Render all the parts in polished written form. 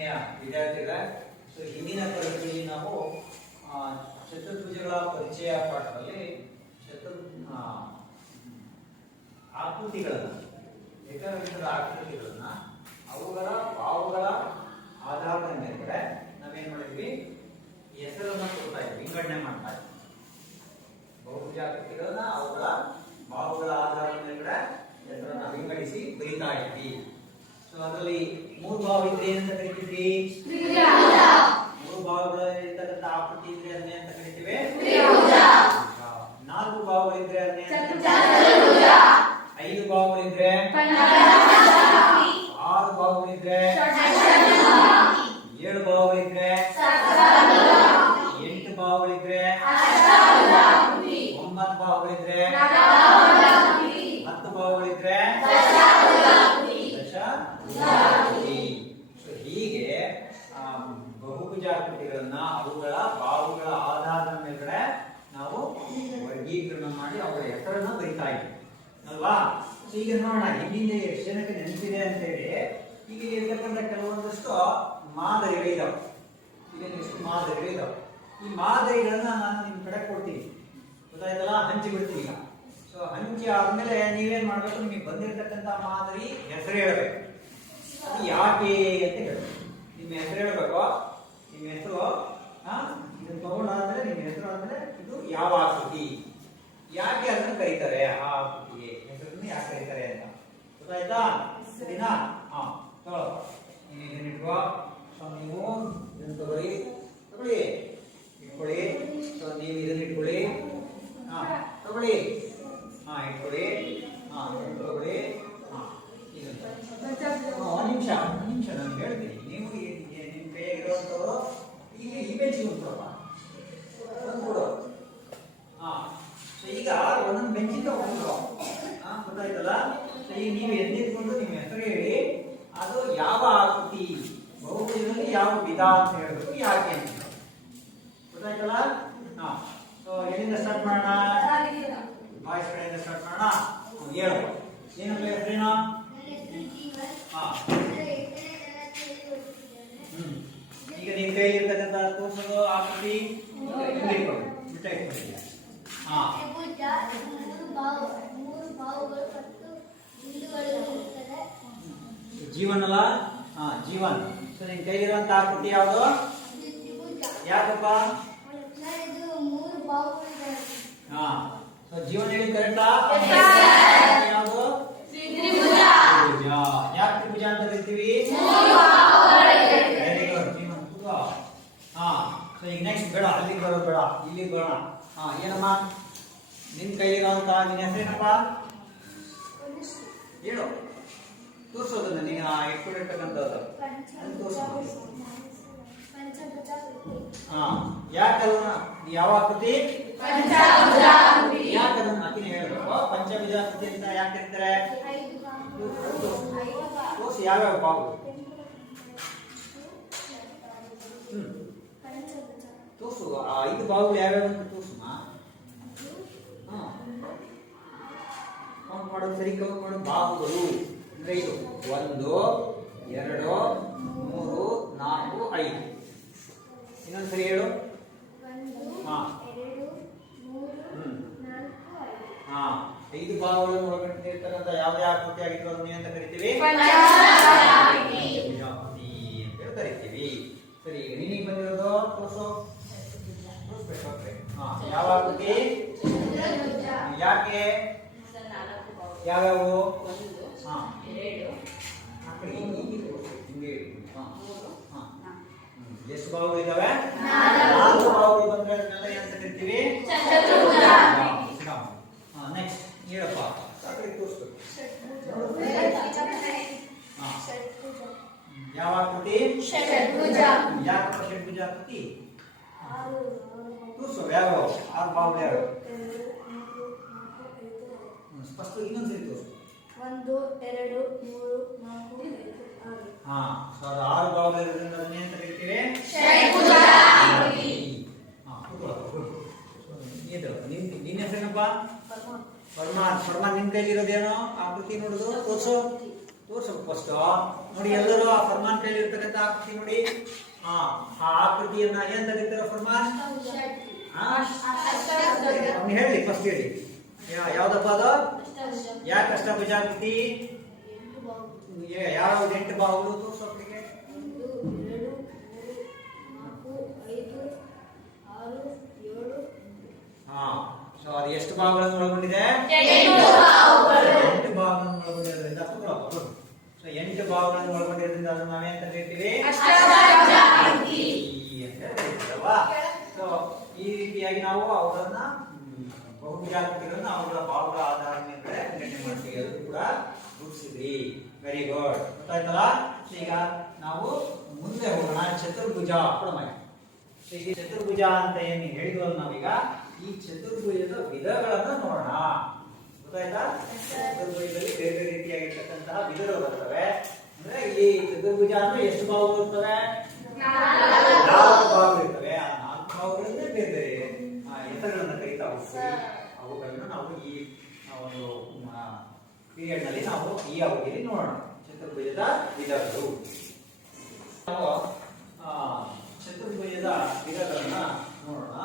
ಆತ್ಮೀಯ ವಿದ್ಯಾರ್ಥಿಗಳ ಹಿಂದಿನ ತರಗತಿಯಲ್ಲಿ ನಾವು ಚತುರ್ಭುಜಗಳ ಪರಿಚಯ ಪಾಠದಲ್ಲಿ ಆಕೃತಿಗಳನ್ನು ಏಕವಿಧದ ಆಕೃತಿಗಳನ್ನ ಅವುಗಳ ಭಾವಗಳ ಆಧಾರದ ಮೇಲೆ ನಾವೇನ್ ಮಾಡಿದ್ವಿ ಹೆಸರನ್ನು ಕೊಡ್ತಾ ಇದ್ವಿ, ವಿಂಗಡಣೆ ಮಾಡ್ತಾ ಇದ್ವಿ. ಬಹುಭುಜಾಕೃತಿಗಳನ್ನ ಅವುಗಳ ಭಾವಗಳ ಆಧಾರದ ಮೇಲೆ ಹೆಸರನ್ನ ವಿಂಗಡಿಸಿ ಬರೀತಾ ಇದ್ವಿ. ಸೊ ಅದರಲ್ಲಿ 3 ಭಾವ ಇದ್ರೆ ಏನಂತ ಕರಿತೀವಿ? ಮೂರು ಭಾವಗಳಿರ್ತಕ್ಕಂಥ ಆಕೃತಿ ಇದ್ರೆ ಅದನ್ನೇ ಅಂತ ಕರಿತೀವಿ. 4 ಭಾವಗಳಿದ್ರೆ ಅದನ್ನೇ 5 ಭಾವಗಳಿದ್ರೆ 6 ಭಾವಗಳಿದ್ರೆ 7 ಭಾವಗಳಿದ್ರೆ 8 ಭಾವಗಳಿದ್ರೆ 9 ಭಾವಗಳಿದ್ರೆ 10 ಭಾವಗಳಿದ್ರೆ ಹೀಗೆ ಬಹುಭುಜಾಕೃತಿಗಳನ್ನ ಅವುಗಳ ಭಾವಗಳ ಆಧಾರದ ಮೇಲೆ ನಾವು ವರ್ಗೀಕರಣ ಮಾಡಿ ಅವುಗಳ ಹೆಸರನ್ನ ಬರಿತಾ ಇದ್ವಿ ಅಲ್ವಾ. ಈಗ ನೋಡೋಣ ಹಿಂದಿನ ಎಷ್ಟು ಜನಕ್ಕೆ ನೆನಪಿದೆ ಅಂತ ಹೇಳಿ. ಈಗ ಇರ್ತಕ್ಕಂಥ ಕೆಲವೊಂದಷ್ಟು ಮಾದರಿಗಳಿದಾವೆ. ಈಗ ಎಷ್ಟು ಮಾದರಿಗಳಿದಾವೆ. ಈ ಮಾದರಿಗಳನ್ನ ನಾನು ನಿಮ್ ಕಡೆ ಕೊಡ್ತೀನಿ, ಗೊತ್ತಾಯ್ತಲ್ಲ, ಹಂಚಿ ಬಿಡ್ತೀನಿ ಈಗ. ಸೊ ಹಂಚಿ ಆದ್ಮೇಲೆ ನೀವೇನ್ ಮಾಡ್ಬೇಕು, ನಿಮಗೆ ಬಂದಿರತಕ್ಕಂಥ ಮಾದರಿ ಹೆಸರು ಹೇಳ್ಬೇಕು. ಅದು ಯಾಕೆ ಅಂತ ಹೇಳ್ಬೇಕು. ನಿಮ್ಮ ಹೆಸರು ಹೇಳ್ಬೇಕು. ನಿಮ್ಮ ಹೆಸರು ಇದನ್ನ ತಗೊಂಡಾದ್ಮೇಲೆ ನಿಮ್ಮ ಹೆಸರು ಆದ್ಮೇಲೆ ಇದು ಯಾವ ಆಕೃತಿ, ಯಾಕೆ ಅದನ್ನ ಕರೀತಾರೆ, ಆ ಆಕೃತಿಗೆ ಹೆಸರನ್ನು ಯಾಕೆ ಕರೀತಾರೆ ಅಂತ ಗೊತ್ತಾಯ್ತಾ? ಸರಿನಾ? ತಗೊಳ್ಳ ಇದನ್ನಿಟ್ಕೋ. ಸೊ ನೀವು ಇದನ್ನ ತಗೊಳ್ಳಿ ಇಟ್ಕೊಳ್ಳಿ. ಸೊ ನೀವು ಇದನ್ನ ಇಟ್ಕೊಳ್ಳಿ. ತಗೊಳ್ಳಿ. ಇಟ್ಕೊಳ್ಳಿ. ತಗೊಳ್ಳಿ. ಒಂದು ನಿಮಿಷ ನಾನು ಹೇಳ್ತೀನಿ. ನೀವು ನಿಮ್ಮ ಕೈಯಾಗಿರುವಂಥವ್ರು ಈಗ ಈ ಬೆಂಚಿಗೆ ಉಂಟಪ್ಪ ಕೊಡು. ಸೊ ಈಗ ಒಂದೊಂದು ಬೆಂಚಿಂದ ಒಂದು ಗೊತ್ತಾಯ್ತಲ್ಲ. ಸೊ ಈಗ ನೀವು ಎದ್ದಿಟ್ಕೊಂಡು ನಿಮ್ಮ ಹೆಸರು ಹೇಳಿ, ಅದು ಯಾವ ಆಕೃತಿ, ಬಹುಭುಜದಲ್ಲಿ ಯಾವ ವಿಧ ಅಂತ ಹೇಳ್ಬೇಕು, ಯಾಕೆ ಅಂತ ಗೊತ್ತಾಯ್ತಲ್ಲ. ಸೊ ಎಲ್ಲಿಂದ ಸ್ಟಾರ್ಟ್ ಮಾಡೋಣ? ಬಾಯ್ಸ್ ಕಡೆಯಿಂದ ಸ್ಟಾರ್ಟ್ ಮಾಡೋಣ. ಹೇಳು, ಏನಪ್ಪ ಹೆಸರೇನು? ಈಗ ನಿಮ್ ಕೈ ಇರ್ತಕ್ಕಂಥ ತೋರಿಸೋದು ಆಕೃತಿ ಬಿಟ್ಟ ಇಟ್ಕೊಂಡಿದ್ಯಾ? ಜೀವನ್ ಅಲ್ಲ? ಜೀವನ್. ಸೊ ನಿಮ್ ಕೈ ಇರುವಂತ ಆಕೃತಿ ಯಾವುದು? ಯಾಕಪ್ಪ? ಸೊ ಜೀವನ್ ಹೇಳಿ ಕರೆಕ್ಟಾ? ಯಾವುದು? ಯಾಕೆ ತ್ರಿಭುಜ ಅಂತ ಕರಿತೀವಿ? ಸೊ ಈಗ ನೆಕ್ಸ್ಟ್ ಬೇಡ, ಅಲ್ಲಿಗೆ ಬರೋದು ಬೇಡ, ಇಲ್ಲಿಗೆ ಬರೋಣ. ಏನಮ್ಮ ನಿನ್ ಕೈಲಿರುವಂತ ನಿನ್ನ ಹೆಸರೇನಪ್ಪ ಹೇಳು, ತೋರಿಸೋದನ್ನ ನೀನು ಇಟ್ಕೊಂಡಿರ್ತಕ್ಕಂಥದ್ದು ತೋರಿಸೋದು. ಯಾಕದನ್ನ ಯಾವ ಆಕೃತಿ? ಯಾಕದನ್ನ ಅತಿನ ಹೇಳ್ಬೇಕು. ಪಂಚಭುಜಾಕೃತಿ ಅಂತ ಯಾಕೆ ಕರೀತಾರೆ? ತೋರಿಸಿ ಯಾವ್ಯಾವ ಭಾವ ತೋರ್ಸು. 5 ಭಾವಗಳು ಯಾವ್ಯಾವ ಅಂತ ತೋರ್ಸುಮ. ಕೌಂಟ್ ಮಾಡೋದು ಸರಿ, ಕೌಂಟ್ ಮಾಡೋದು. ಭಾವಗಳು ಅಂದ್ರೆ ಇದು 1 2 3 4 5. ಇನ್ನೊಂದ್ಸರಿ ಹೇಳು. 5 ಭಾವಗಳನ್ನು ಒಳಗೊಂಡಿರ್ತಕ್ಕಂಥ ಯಾವುದೇ ಆಕೃತಿ ಆಗಿದ್ರು ಅದನ್ನ ಏನಂತ ಕರಿತೀವಿ? ಪಂಚಭುಜಾಕೃತಿ ಅಂತ ಕರಿತೀವಿ. ಸರಿ, ಈಗ ನಿನಗೆ ಬಂದಿರೋದು ತೋರಿಸು. ಯಾವ ಆಕೃತಿ? ಯಾಕೆ? ಯಾವ್ಯಾವು? ಎಷ್ಟು ಭಾವಗಳಿದಾವೆ? 4 ಭಾವಗಳು ಬಂದ್ರೆ ಅದನ್ನೆಲ್ಲ ಏನಂತ ಕರಿತೀವಿ? ನೆಕ್ಸ್ಟ್ ಹೇಳಪ್ಪ. ಯಾವ ಆಕೃತಿ? ಯಾಕಪ್ಪ ಷಡ್ಭುಜಾಕೃತಿ? ತೋರಿಸು ಯಾವ 6 ಭಾವಗಳು ಯಾರು? ಸ್ಪಷ್ಟ ಇನ್ನೊಂದ್ಸರಿ ತೋರಿಸು. 1 2 3 4 5 6. ಸೊ ಅದು 6 ಭಾವಗಳಿರೋದ್ರಿಂದ ಅದನ್ನೇ ಅಂತ ಕರಿತೀವಿ? ನಿನ್ನ ಹೆಸರೇನಪ್ಪ? ಪರಮಾನ್. ನಿನ್ ಕೈಲಿರೋದೇನೋ ಆಕೃತಿ ನೋಡುದು ತೋರಿಸು. ತೋರ್ಸಬೇಕು ಫಸ್ಟ್. ನೋಡಿ ಎಲ್ಲರೂ ಆ ಫರ್ಮಾನ್ ಕೈಲಿ ಇರ್ತಕ್ಕಂಥ ಆಕೃತಿ ನೋಡಿ. ಆ ಆಕೃತಿಯನ್ನ ಏನ್ ತೆಗಿತಾರ ಫರ್ಮಾನ್? ಅವ್ನು ಹೇಳಿ ಫಸ್ಟ್ ಹೇಳಿ ಯಾವ್ದಪ್ಪ ಅದು? ಯಾಕೆ ಅಷ್ಟಭುಜಾಕೃತಿ? ಯಾವ 8 ಬಾಹುಗಳು ತೋರ್ಸೋಕೆ? 1 2 3 4 5 6 7. ಹಾ, ಸೊ ಅದು ಎಷ್ಟು ಭಾಗಗಳನ್ನು ಒಳಗೊಂಡಿದೆ? 8 ಭಾಗಗಳನ್ನು ಒಳಗೊಂಡಿರೋದ್ರಿಂದ ಸೊ 8 ಭಾಗಗಳನ್ನು ಒಳಗೊಂಡಿರೋದ್ರಿಂದ ಅದನ್ನು ನಾವೇಂತ ಕರಿತೀವಿ? ಅಷ್ಟಭುಜಾಕೃತಿ ಅಂತ ಕರಿತೀವಲ್ವಾ? ಸೊ ಈ ರೀತಿಯಾಗಿ ನಾವು ಅವುಗಳನ್ನ ಬಹುಭುಜಾಕೃತಿಗಳನ್ನ ಅವುಗಳ ಭಾಗಗಳ ಆಧಾರದ ಮೇಲೆ ಗಣನೆ ಮಾಡ್ತೀವಿ. ಅದು ಕೂಡ ಗುರುತಿಸಿದ್ರಿ. ವೆರಿ ಗುಡ್, ಗೊತ್ತಾಯ್ತಲ್ಲ? ಈಗ ನಾವು ಮುಂದೆ ಹೋಗೋಣ. ಚತುರ್ಭುಜ ಪ್ರಮೇಯ. ಈಗ ಚತುರ್ಭುಜ ಅಂತ ಏನು ಹೇಳಿದ್ವಲ್ಲ ನಾವೀಗ, ಈ ಚತುರ್ಭುಜದ ವಿಧಗಳನ್ನ ನೋಡೋಣ. ಗೊತ್ತಾಯ್ತಾ? ಚತುರ್ಭುಜದಲ್ಲಿ ಬೇರೆ ಬೇರೆ ರೀತಿಯಾಗಿರ್ತಕ್ಕಂತಹ ವಿಧಗಳು ಬರ್ತವೆ. ಅಂದ್ರೆ ಈ ಚತುರ್ಭುಜ ಅಂದ್ರೆ ಎಷ್ಟು ಭಾಗಗಳು ಇರ್ತವೆ? 4 ಭಾಗಗಳು ಇರ್ತವೆ. ಆ 4 ಭಾಗಗಳಿಂದ ಬೇರೆ ಬೇರೆ ಹೆಸರುಗಳನ್ನ ಕರೀತಾ ಹೋಗ್ತೀವಿ. ಅವುಗಳನ್ನು ನಾವು ಈ ಒಂದು ಪೀರಿಯಡ್ ನಲ್ಲಿ ನಾವು ಈ ಅವಧಿಯಲ್ಲಿ ನೋಡೋಣ. ಚತುರ್ಭುಜದ ವಿಧಗಳು. ನಾವು ಚತುರ್ಭುಜದ ವಿಧಗಳನ್ನ ನೋಡೋಣ.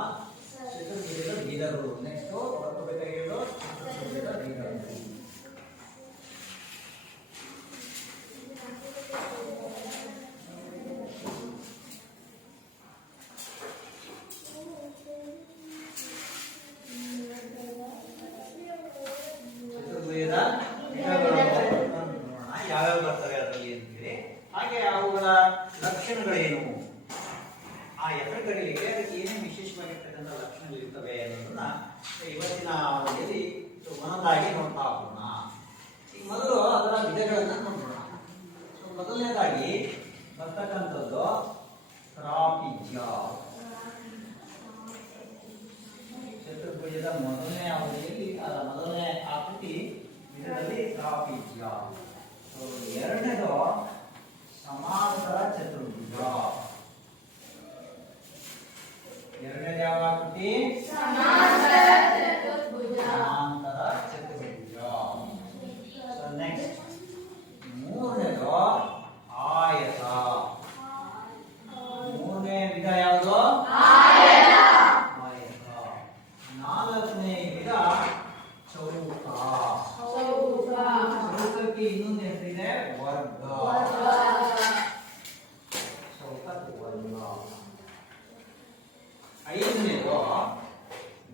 ಚತುರ್ಭುಜದ ವಿಧಗಳು ನೆಕ್ಸ್ಟ್ ಬರ್ಕೋಬೇಕಾಗಿರೋದು ಚತುರ್ಭುಜದ ವಿಧಗಳು. ಚತುರ್ಭುಜದ ವಿಧಗಳನ್ನು ನೋಡೋಣ, ಯಾವ್ಯಾವ ಬರ್ತವೆ ಅದರಲ್ಲಿ ಅಂತೇಳಿ. ಹಾಗೆ ಅವುಗಳ ಲಕ್ಷಣಗಳೇನು, ಆ ಹೆಸರುಗಳಿಗೆ ಅದಕ್ಕೆ ಏನೇನು ವಿಶೇಷವಾಗಿರ್ತಕ್ಕಂಥ ಲಕ್ಷಣಗಳಿರ್ತವೆ ಅನ್ನೋದನ್ನ ಇವತ್ತಿನ ಅವಧಿಯಲ್ಲಿ ಒಂದೊಂದಾಗಿ ನೋಡ್ತಾ ಹೋಗೋಣ. ಈಗ ಮೊದಲು ಅದರ ವಿಧಗಳನ್ನ ನೋಡೋಣ. ಸೊ ಮೊದಲನೇದಾಗಿ ಬರ್ತಕ್ಕಂಥದ್ದು ತ್ರಾಪಿಜ್ಯ. ಚತುರ್ಭುಜದ ಮೊದಲನೇ ಅವಧಿಯಲ್ಲಿ ಮೊದಲನೇ ಆಕೃತಿ ಇದರಲ್ಲಿ ತ್ರಾಪಿಜ್ಯ. ಸೊ ಎರಡನೇದು ಸಮಾಂತರ ಚತುರ್ಭುಜ. ಎರಡನೇದು ಯಾವ ಆಕೃತಿ? ಸಮಾಂತರ ಚತುರ್ಭುಜ. ಸೊ ನೆಕ್ಸ್ಟ್ ಮೂರನೇದು ಆಯತ. ಮೂರನೇ ವಿಧ ಯಾವುದು? ಆಯತ. ನಾಲ್ಕನೇ ವಿಧ ಚೌಕ. ಚೌಕಕ್ಕೆ ಇನ್ನೊಂದು ಹೆಸರಿದೆ ವರ್ಗ. ಚೌಕ ವರ್ಗ. ಐದನೇದು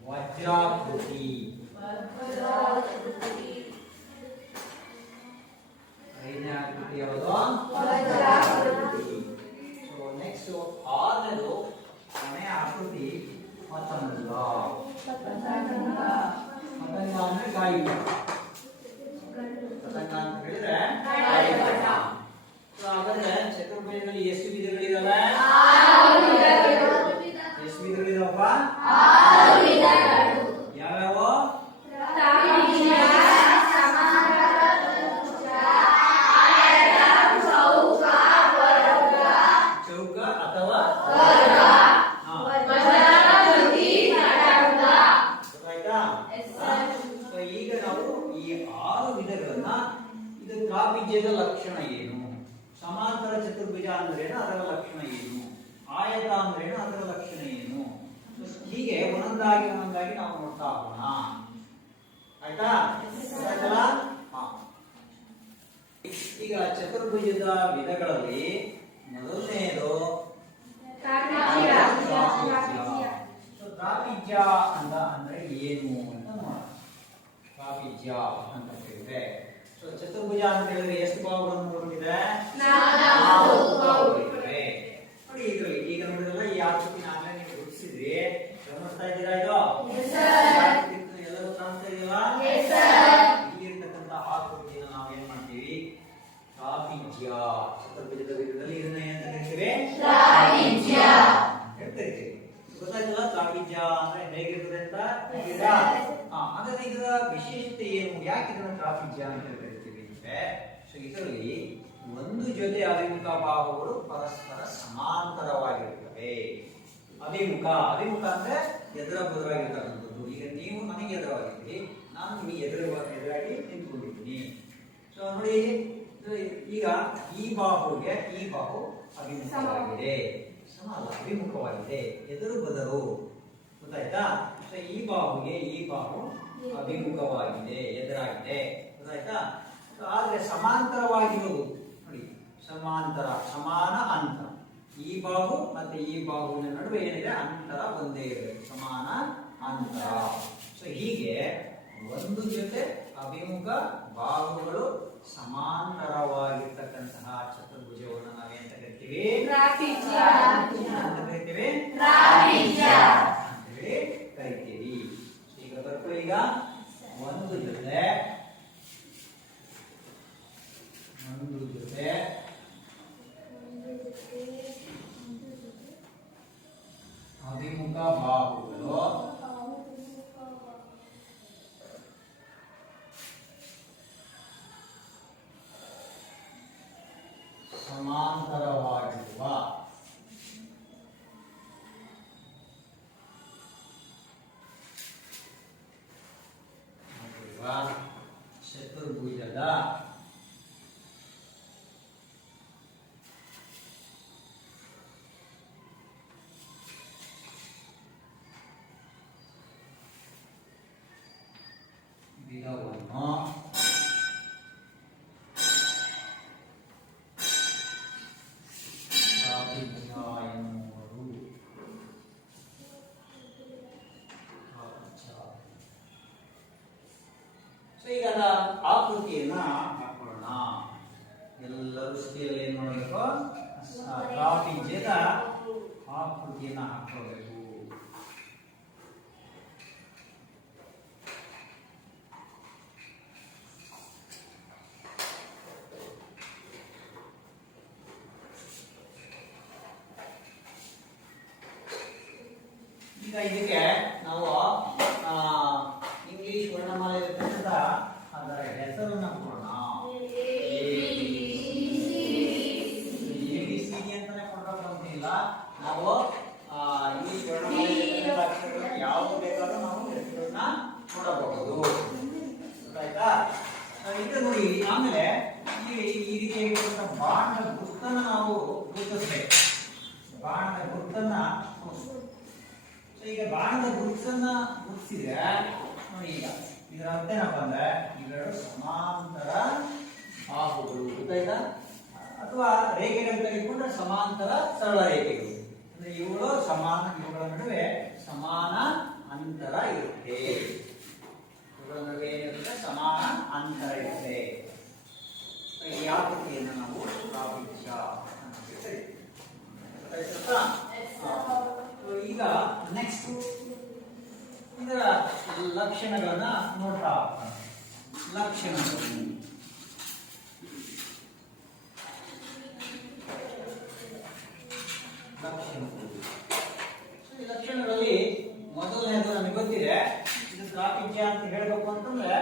ವಜ್ರಾಕೃತಿ. ಐದನೇ ಆಕೃತಿ ಯಾವುದು? ವಜ್ರಾಕೃತಿ. ಸೊ ನೆಕ್ಸ್ಟ್ ಆರನೇದು ಕೊನೆಯ ಆಕೃತಿ ಪತಂಗ. ಪತಂಗ ಅಂದ್ರೆ ಗಾಳಿಪಟ. ಪತಂಗ ಅಂತ ಹೇಳಿದ್ರೆ ಗಾಳಿಪಟ. ಸೊ ಹಾಗಾದ್ರೆ ಚತುರ್ಭುಜದಲ್ಲಿ ಎಷ್ಟು ವಿಧಗಳಿದಾವೆ? ಎಷ್ಟು ವಿಧಗಳಿದಾವಪ್ಪ? ಯಾವ್ಯಾವ? ಚೌಕ ಅಥವಾ ಈಗ ನಾವು ಈ 6 ವಿಧಗಳನ್ನ, ಇದು ತ್ರಾಪಿಜ್ಯದ ಲಕ್ಷಣ ಏನು, ಸಮಾಂತರ ಚತುರ್ಭುಜ ಅಂದ್ರೇನು ಅದರ ಲಕ್ಷಣ ಏನು, ಆಯತ ಅಂದ್ರೇನು ಅದರ ಲಕ್ಷಣ ಏನು, ಹೀಗೆ ಒಂದೊಂದಾಗಿ ನಾವು ನೋಡ್ತಾ ಹೋಗೋಣ. ಆಯ್ತಾ? ಈಗ ಚತುರ್ಭುಜದ ವಿಧಗಳಲ್ಲಿ ಮೊದಲನೆಯದು ತ್ರಾಪಿಜ್ಯ ಅಂತ ಅಂದ್ರೆ ಏನು ಅಂತ ನೋಡೋಣ. ತ್ರಾಪಿಜ್ಯ ಅಂತ ಹೇಳಿದ್ರೆ, ಸೊ ಚತುರ್ಭುಜ ಅಂತ ಹೇಳಿದ್ರೆ ಎಷ್ಟು ಭಾಗಗಳನ್ನು ಒಳಗೊಂಡಿದೆ? 4 ಭಾಗಗಳಿವೆ. ನೋಡಿ ಇದರಲ್ಲಿ ಈಗ ನೋಡಿದ್ರಲ್ಲ ಈ ಆಕೃತಿ ನಾನೇ ನೀವು ಗುರುತಿಸಿದ್ರಿ. ಗಮನಿಸ್ತಾ ಇದ್ದೀರಾ? ಇದು ಎಲ್ಲರೂ ಕಾಣಿಸ್ತಾ ಇದೆಯಲ್ಲ? ಇಲ್ಲಿರ್ತಕ್ಕಂಥ ಆಕೃತಿಯನ್ನು ನಾವು ಏನ್ ಮಾಡ್ತೀವಿ? ತ್ರಾಪಿಜ್ಯ. ಚತುರ್ಭುಜದ ವಿಧದಲ್ಲಿ ಇದನ್ನ ಏನಂತ ಕರಿತೀವಿ? ತ್ರಾಪಿಜ್ಯ ಅಂತ ಕರಿತೀವಿ. ಗೊತ್ತಾಯ್ತಲ್ಲ ತ್ರಾಪಿಜ್ಯ ಅಂದ್ರೆ ಹೇಗಿರ್ತದೆ ಅಂತ? ಹಾಗಾದ್ರೆ ಇದರ ವಿಶೇಷತೆ ಏನು, ಯಾಕೆ ಇದನ್ನು ತ್ರಾಪಿಜ್ಯ ಅಂತ ಕರಿತೀವಿ ಅಂದ್ರೆ, ಸೊ ಇದರಲ್ಲಿ ಒಂದು ಜೊತೆ ಅಭಿಮುಖ ಭಾಗಗಳು ಪರಸ್ಪರ ಸಮಾಂತರವಾಗಿರುತ್ತವೆ. ಅಭಿಮುಖ ಅಂದ್ರೆ ಎದುರ ಬದುರಾಗಿರ್ತಕ್ಕಂಥದ್ದು. ಈಗ ನೀವು ನನಗೆ ಎದುರವಾಗಿದ್ದೀರಿ, ನಾನು ನಿಮಗೆ ಎದುರಾಗಿ ನಿಂತ್ಕೊಂಡಿದ್ದೀನಿ. ಸೊ ನೋಡಿ ಈಗ ಈ ಬಾಹುಗೆ ಈ ಬಾಹು ಅಭಿಮುಖವಾಗಿದೆ, ಸಮ ಅಲ್ಲ ಅಭಿಮುಖವಾಗಿದೆ, ಎದುರು ಬದರು, ಗೊತ್ತಾಯ್ತಾ? ಸೊ ಈ ಬಾಹುಗೆ ಈ ಬಾಹು ಅಭಿಮುಖವಾಗಿದೆ, ಎದುರಾಗಿದೆ, ಗೊತ್ತಾಯ್ತಾ? ಆದ್ರೆ ಸಮಾಂತರವಾಗಿರುವುದು ನೋಡಿ, ಸಮಾಂತರ, ಸಮಾನ ಅಂತರ. ಈ ಬಾಹು ಮತ್ತೆ ಈ ಬಾಹುವಿನ ನಡುವೆ ಏನಿದೆ, ಅಂತರ ಒಂದೇ ಇರಬೇಕು, ಸಮಾನ ಅಂತರ. ಸೊ ಹೀಗೆ ಒಂದು ಜೊತೆ ಅಭಿಮುಖ ಬಾಹುಗಳು ಸಮಾಂತರವಾಗಿರ್ತಕ್ಕಂತಹ ಚತುರ್ಭುಜವನ್ನು ನಾವೇಂತ ಕರಿತೀವಿ? ಅಂತ ಕರಿತೀವಿ, ಕರಿತೀವಿ. ಈಗ ಬರ್ಕೊ, ಈಗ ಒಂದು ಜೊತೆ ಅಭಿಮುಖ ಬಾಹುಗಳು ಸಮಾಂತರವಾಗಿರುವ ಚತುರ್ಭುಜದ ವಿಧವನ್ನು ಈಗ ಆಕೃತಿಯನ್ನ ಹಾಕೊಳ್ಳೋಣ. ಎಲ್ಲರೂ ಸ್ಥಿತಿಯಲ್ಲಿ ಏನ್ ಮಾಡಬೇಕು? ತ್ರಾಪಿಜ್ಯದ ಆಕೃತಿಯನ್ನ ಹಾಕೋಬೇಕು. ಈಗ ಇದಕ್ಕೆ ನಾವು ಇಂಗ್ಲಿಷ್ ವರ್ಣಮಾಲೆ ಇರತಕ್ಕಂಥ ಅದರ ಹೆಸರನ್ನ ಕೊಡೋಣ. ABCD ಅಂತಾನೆ ಕೊಡಬೇಕು ಅಂತಿಲ್ಲ, ನಾವು ಇಂಗ್ಲಿಷ್ ವರ್ಣಮಾಲೆ ಇರತಕ್ಕಂಥ ಅಕ್ಷರಗಳನ್ನ ಯಾವ ಬೇಕಾದ್ರೂ ನಾವು ಹೆಸರನ್ನ ಕೊಡಬಹುದು, ಆಯ್ತಾ? ಈಗ ನೋಡಿ, ಆಮೇಲೆ ಈ ರೀತಿಯಾಗಿರುವಂತಹ ಬಾಣದ ಗುರುತನ್ನ ನಾವು ಗುರುತಿಸಬೇಕು. ಬಾಣದ ಗುರುತನ್ನ ಈಗ ಬಾಣದ ಗುರುತನ್ನ ಗುರುತಿಸಿದ್ರೆ ನೋಡಿ, ಈಗ ಇದರ ಅರ್ಥ ಏನಪ್ಪ ಅಂದ್ರೆ ಇವೆರಡು ಸಮಾಂತರ ಬಾಹುಗಳು, ಗೊತ್ತಾಯ್ತಾ? ಅಥವಾ ರೇಖೆಗಳು ತೆಗೆದುಕೊಂಡ್ರೆ ಸಮಾಂತರ ಸರಳ ರೇಖೆಗಳು, ಅಂದ್ರೆ ಇವುಗಳು ಸಮಾನ, ಇವುಗಳ ನಡುವೆ ಸಮಾನ ಅಂತರ ಇರುತ್ತೆ. ಇವುಗಳ ನಡುವೆ ಏನಿರುತ್ತೆ? ಸಮಾನ ಅಂತರ ಇರುತ್ತೆ. ಈ ಆಕೃತಿಯನ್ನು ನಾವು ತ್ರಾಪಿಜ್ಯ ಅಂತ ಕರಿತೀವಿ. ಈಗ ನೆಕ್ಸ್ಟ್ ಇದರ ಲಕ್ಷಣಗಳನ್ನ ನೋಡ್ತಾ ಹೋಗ್ತಾನೆ. ಲಕ್ಷಣಗಳಲ್ಲಿ ಮೊದಲನೇದು ನಮಗೆ ಗೊತ್ತಿದೆ, ಇದು ತ್ರಾಪಿಜ್ಯ ಅಂತ ಹೇಳಬೇಕು ಅಂತಂದ್ರೆ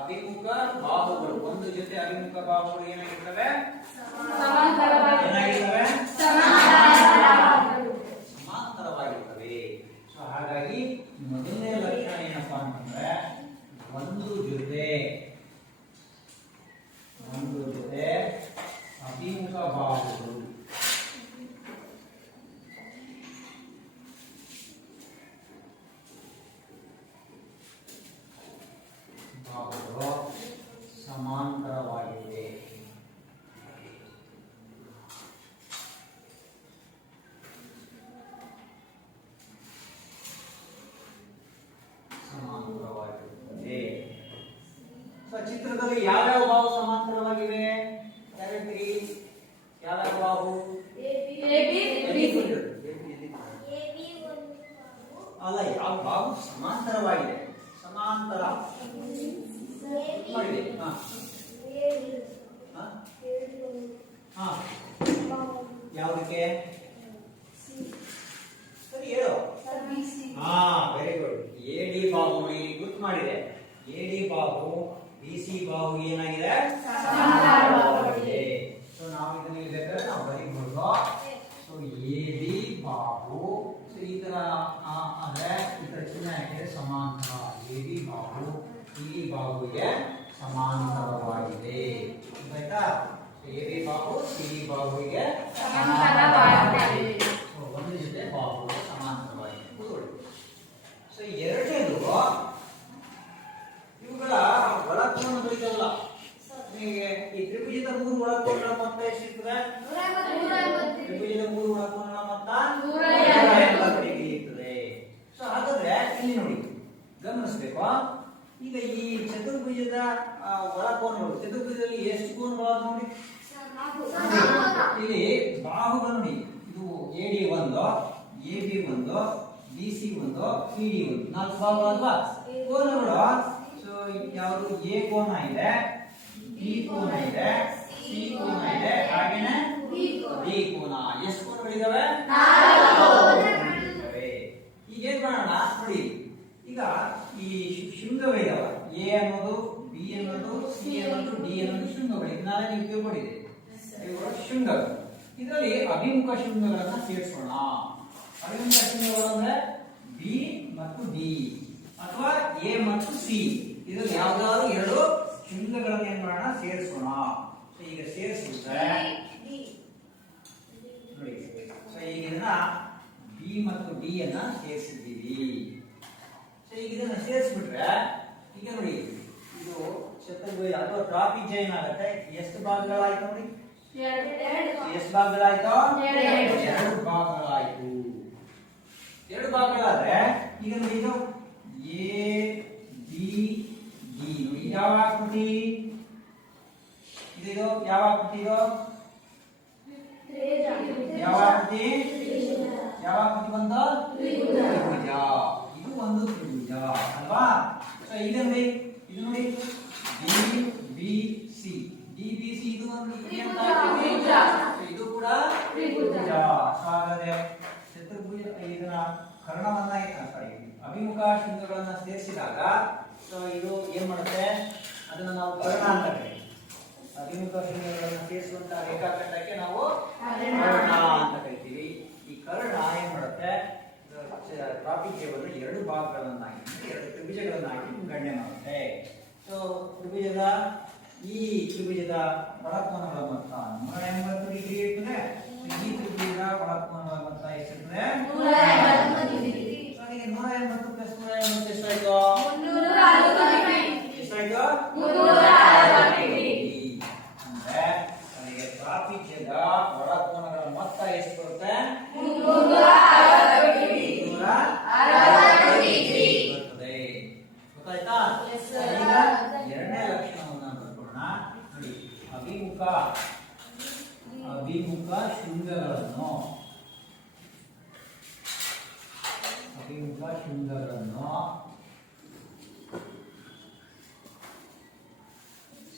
ಅಭಿಮುಖ ಬಾಹುಗಳು, ಒಂದು ಜೊತೆ ಅಭಿಮುಖ ಬಾಹುಗಳು ಏನಾಗಿರ್ತವೆ? ಏನಾಗಿರ್ತವೆ? ಸಮಾಂತರವಾಗಿರ್ತವೆ. ಸೊ ಹಾಗಾಗಿ ಮೊದಲನೇ ಲಕ್ಷಣ ಏನಪ್ಪಾ ಅಂತಂದ್ರೆ ಒಂದು ಜೊತೆ ಅಭಿಮುಖ ಬಾಹುಗಳು ಸಮಾಂತರವಾಗಿದೆ. ಚಿತ್ರದಲ್ಲಿ ಯಾವ್ಯಾವ ಬಾಹು ಸಮಾಂತರವಾಗಿವೆ? ಯಾವ್ಯಾವ ಬಾಹು? ಅಲ್ಲ, ಯಾವ ಬಾಹು ಸಮಾಂತರವಾಗಿದೆ? ಸಮಾಂತರ ಮಾಡಿದೆ. ಯಾವುದಕ್ಕೆ? ಸರಿ ಹೇಳು. Very good. ಎಡಿ ಬಾಹು ಗುರ್ತು ಮಾಡಿದೆ. ಎಡಿ ಬಾಹು BC ಬಾಹು ಏನಾಗಿದೆ? ಸಮಾಂತರವಾಗಿದೆ. ಸೊ ನಾವು ಇದನ್ನ ಇಲ್ಲಿ ಬೇಕಾದ್ರೆ ನಾವು ಬರೀಬಹುದು. ಸೊ AB ಬಾಹು, ಸೊ ಈ ತರ ಅಂದ್ರೆ ಈ ತರ ಚಿಹ್ನೆ ಹಾಕಿದ್ರೆ ಸಮಾಂತರ. AB ಬಾಹು ಈ ಬಾಹುವಿಗೆ ಸಮಾಂತರವಾಗಿದೆ, ಆಯ್ತಾ? ಬಾಹು ಸಿ ಬಾಹುವಿಗೆ ಸಮಾಂತರವಾಗಿವೆ. ಒಂದು ಜೊತೆ ಬಾಹುಗಳು ಸಮಾಂತರವಾಗಿದೆ. ಕೂತ್ಕೊಳ್ಳಿ. ಸೊ ಎರಡನೇದು ಇವುಗಳ ಒಳಕೋನಗಳು ಇದಲ್ಲ. ನಿಮಗೆ ಈ ತ್ರಿಭುಜದ 3 ಒಳಕೋನಗಳ ಮೊತ್ತ ಎಷ್ಟಿರ್ತದೆ? ತ್ರಿಭುಜದ 3 ಒಳಕೋನಗಳ ಮೊತ್ತ 180 ಡಿಗ್ರಿ ಇರ್ತದೆ. ಸೊ ಹಾಗಾದ್ರೆ ಇಲ್ಲಿ ನೋಡಿ ಗಮನಿಸಬೇಕು. ಈಗ ಈ ಚತುರ್ಭುಜದ ಒಳಕೋನಗಳು, ಚತುರ್ಭುಜದಲ್ಲಿ ಎಷ್ಟು ಕೋನಗಳು ನೋಡಿ ಇಲ್ಲಿ ಬಾಹುಗಳು ನೋಡಿ. ಇದು ಎಡಿ ಒಂದು, ಎಬಿ ಒಂದು, ಬಿಸಿ ಒಂದು, ಪಿಡಿ ಒಂದು, 4 ಭಾಗ ಅಲ್ವಾ ಕೋನಗಳು. ಸೊ ಯಾವುದು ಎ ಕೋನ ಇದೆ, ಬಿ ಕೋನ ಇದೆ, ಸಿ ಕೋನ ಇದೆ, ಹಾಗೇನೆ ಡಿ ಕೋನ. ಎಷ್ಟು ಕೋನಗಳಿದಾವೆ? 4 ಇದಾವೆ. ಈಗ ಏನ್ ಮಾಡೋಣ ನೋಡಿ. ಈಗ ಈ ಶೃಂಗಗಳಿದಾವೆ. ಎ ಅನ್ನೋದು, ಬಿ ಅನ್ನೋದು, ಸಿ ಅನ್ನೋದು, ಡಿ ಅನ್ನೋದು ಶೃಂಗಗಳು. ಇದನ್ನೆಲ್ಲ ನೀವು ತಿಳ್ಕೊಂಡಿದೆ. ಇವುಗಳು ಶೃಂಗಗಳು. ಇದರಲ್ಲಿ ಅಭಿಮುಖ ಶೃಂಗಗಳನ್ನ ಸೇರಿಸೋಣ. ಅಭಿಮುಖ ಶೃಂಗಗಳು ಅಂದ್ರೆ ಬಿ ಮತ್ತು ಡಿ ಅಥವಾ ಎ ಮತ್ತು ಸಿ. ಇದರಲ್ಲಿ ಯಾವ್ದಾದ್ರು 2 ಶೃಂಗಗಳನ್ನ ಏನ್ ಮಾಡೋಣ ಸೇರಿಸೋಣ. ಈಗ ಸೇರಿಸಿದ್ರೆ ನೋಡಿ. ಸೊ ಈಗ ಇದನ್ನ ಬಿ ಮತ್ತು ಡಿ ಅನ್ನ ಸೇರಿಸಿದ್ದೀವಿ. ಸೊ ಈಗ ಇದನ್ನ ಸೇರಿಸ್ಬಿಟ್ರೆ ಈಗ ನೋಡಿ ಇದು ಚತುರ್ಭುಜ ಅಥವಾ ಟ್ರಾಪಿಜ ಏನಾಗುತ್ತೆ? ಎಷ್ಟು ಭಾಗಗಳಾಯ್ತು ನೋಡಿ? ಎಷ್ಟು ಭಾಗಗಳಾಯ್ತು? 2 ಭಾಗಗಳಾಯ್ತು. 2 ಭಾಗಗಳಾದ್ರೆ ಈಗ ನೋಡಿ ಇದು ಎ ಬಿ ಡಿ ನೋಡಿ ಯಾವ ಆಕೃತಿ ಇದು? ಯಾವ ಆಕೃತಿ ಇದು? ಯಾವ ಆಕೃತಿ? ಯಾವ ಆಕೃತಿ ಬಂತು? ತ್ರಿಭುಜ. ಇದು ಒಂದು ತ್ರಿಭುಜ ಅಲ್ವಾ? ಸೊ ಈಗ ನೋಡಿ ಇದು ನೋಡಿ D B C, D B C ಇದು ಒಂದು ತ್ರಿಭುಜ. ಇದು ಕೂಡ ತ್ರಿಭುಜ. ಸೊ ಹಾಗಾದ್ರೆ ಚತುರ್ಭುಜ ಇದನ್ನ ಕರ್ಣವನ್ನ ಅಭಿಮುಖ ಶೃಂಗಗಳನ್ನ ಸೇರಿಸಿದಾಗ ಸೊ ಇದು ಏನ್ ಮಾಡುತ್ತೆ? ಅದನ್ನ ನಾವು ಕರ್ಣ ಅಂತ ಕರೀತೀವಿ. ಅಭಿಮುಖ ಶೃಂಗಗಳನ್ನ ಸೇರಿಸುವಂತ ರೇಖಾಖಂಡಕ್ಕೆ ನಾವು ಕರ್ಣ ಅಂತ ಕರಿತೀವಿ. ಈ ಕರ್ಣ ಏನ್ ಮಾಡುತ್ತೆ? ಟ್ರಾಪಿಜ್ಯವನ್ನು 2 ಭಾಗಗಳನ್ನಾಗಿ 2 ತ್ರಿಭುಜಗಳನ್ನಾಗಿ ಗಣನೆ ಮಾಡುತ್ತೆ. ಸೊ ತ್ರಿಭುಜದ ಈ ತ್ರಿಭುಜದ ಒಳಕೋನಗಳ ಮೊತ್ತ 180 ಡಿಗ್ರಿ ಇರ್ತದೆ. ಈ ತ್ರಿಭುಜದ ಒಳಕೋನಗಳ ಮೊತ್ತ ಎಷ್ಟಿರ್ತದೆ? 180 ಡಿಗ್ರಿ. 180 ಪ್ಲಸ್ 180 ಎಷ್ಟಾಯ್ತು? 360 ಎಷ್ಟಾಯ್ತು? 360 ಡಿಗ್ರಿ. ಅಂದ್ರೆ ನನಗೆ ಟ್ರಾಪಿಜ್ಯದ ಒಳಕೋನಗಳ ಮೊತ್ತ ಎಷ್ಟು ಬರುತ್ತೆ? 360 ಡಿಗ್ರಿ. 360 ಡಿಗ್ರಿ ಬರ್ತದೆ. ಗೊತ್ತಾಯ್ತಾ? ಈಗ ಎರಡನೇ ಲಕ್ಷಣವನ್ನ ಬರ್ಕೊಳ್ಳೋಣ ನೋಡಿ. ಅಭಿಮುಖ ಶೃಂಗಗಳನ್ನು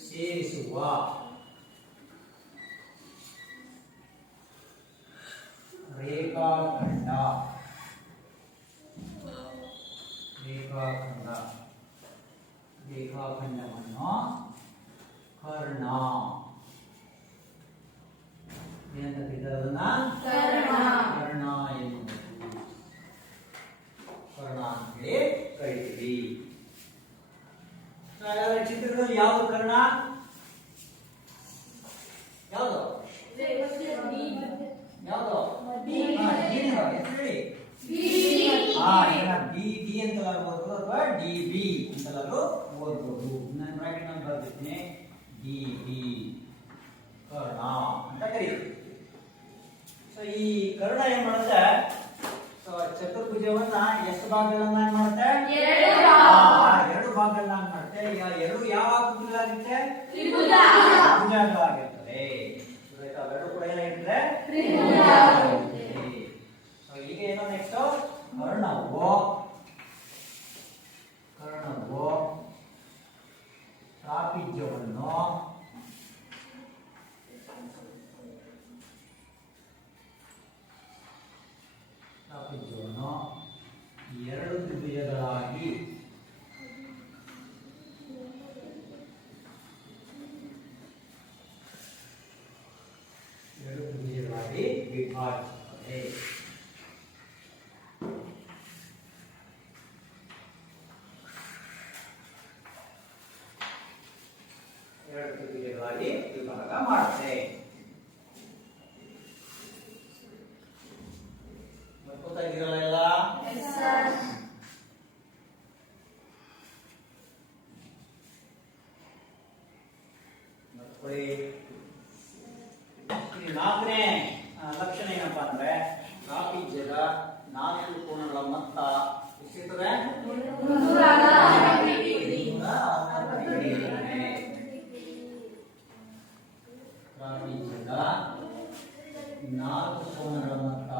ಸೇರಿಸುವ ರೇಖಾಖಂಡವನ್ನು ಕರ್ಣ ಏನಂತ ಕರೀತಾರೆ? ಅದನ್ನ ಕರ್ಣ ಎನ್ನುವುದು. ಕರ್ಣ ಅಂತ ಹೇಳಿ ಕರಿತೀವಿ. ಹಾಗಾದ್ರೆ ಚಿತ್ರದಲ್ಲಿ ಯಾವುದು ಕರ್ಣ? ಯಾವುದು? ಯಾವುದು? ಡಿ ಅಂತಲಾರು ಓದ್ಬೋದು ಅಥವಾ ಡಿ ಬಿ ಅಂತಲಾರು ಓದ್ಬೋದು. ನಾನು ಬ್ರಾಕೆಟ್ ನಲ್ಲಿ ಬರ್ದಿದ್ದೀನಿ. ಡಿ ಬಿ ಕರ್ಣ ಅಂತ ಕರೀತೀವಿ. ಸೊ ಈ ಕರ್ಣ ಏನ್ ಮಾಡುತ್ತೆ? ಸೊ ಚತುರ್ಭುಜವನ್ನ ಎಷ್ಟು ಭಾಗಗಳನ್ನಾಗಿ ಮಾಡುತ್ತೆ? 2 ಭಾಗಗಳನ್ನಾಗಿ ಮಾಡುತ್ತೆ. ಈಗ 2 ಯಾವ ಆಕೃತಿಗಳಾಗುತ್ತೆ? ತ್ರಿಭುಜಗಳಾಗಿರ್ತದೆ. ಅವೆರಡು ಕೂಡ ಏನಾಗಿರ್ತದೆ? ತ್ರಿಭುಜ. ಈಗ ಏನೋ ನೆಕ್ಸ್ಟ್ ಕರ್ಣವು ಟ್ರಾಪಿಜ್ಯವನ್ನು ಎರಡು ತ್ರಿಭುಜಗಳಾಗಿ ವಿಭಾಗಿಸುತ್ತದೆ. ಎರಡು ತ್ರಿಭುಜಗಳಾಗಿ ವಿಭಾಗ ಮಾಡುತ್ತೆ. ಇನ್ನು ನಾಲ್ಕನೇ ಲಕ್ಷಣ ಏನಪ್ಪಾ ಅಂದ್ರೆ ತ್ರಾಪಿಜ್ಯದ 4 ಕೋನಗಳ ಮೊತ್ತ ಎಷ್ಟಿರ್ತದೆ? 360 ಡಿಗ್ರಿ ಇರ್ತದೆ. ತ್ರಾಪಿಜ್ಯದ 4 ಕೋನಗಳ ಮೊತ್ತ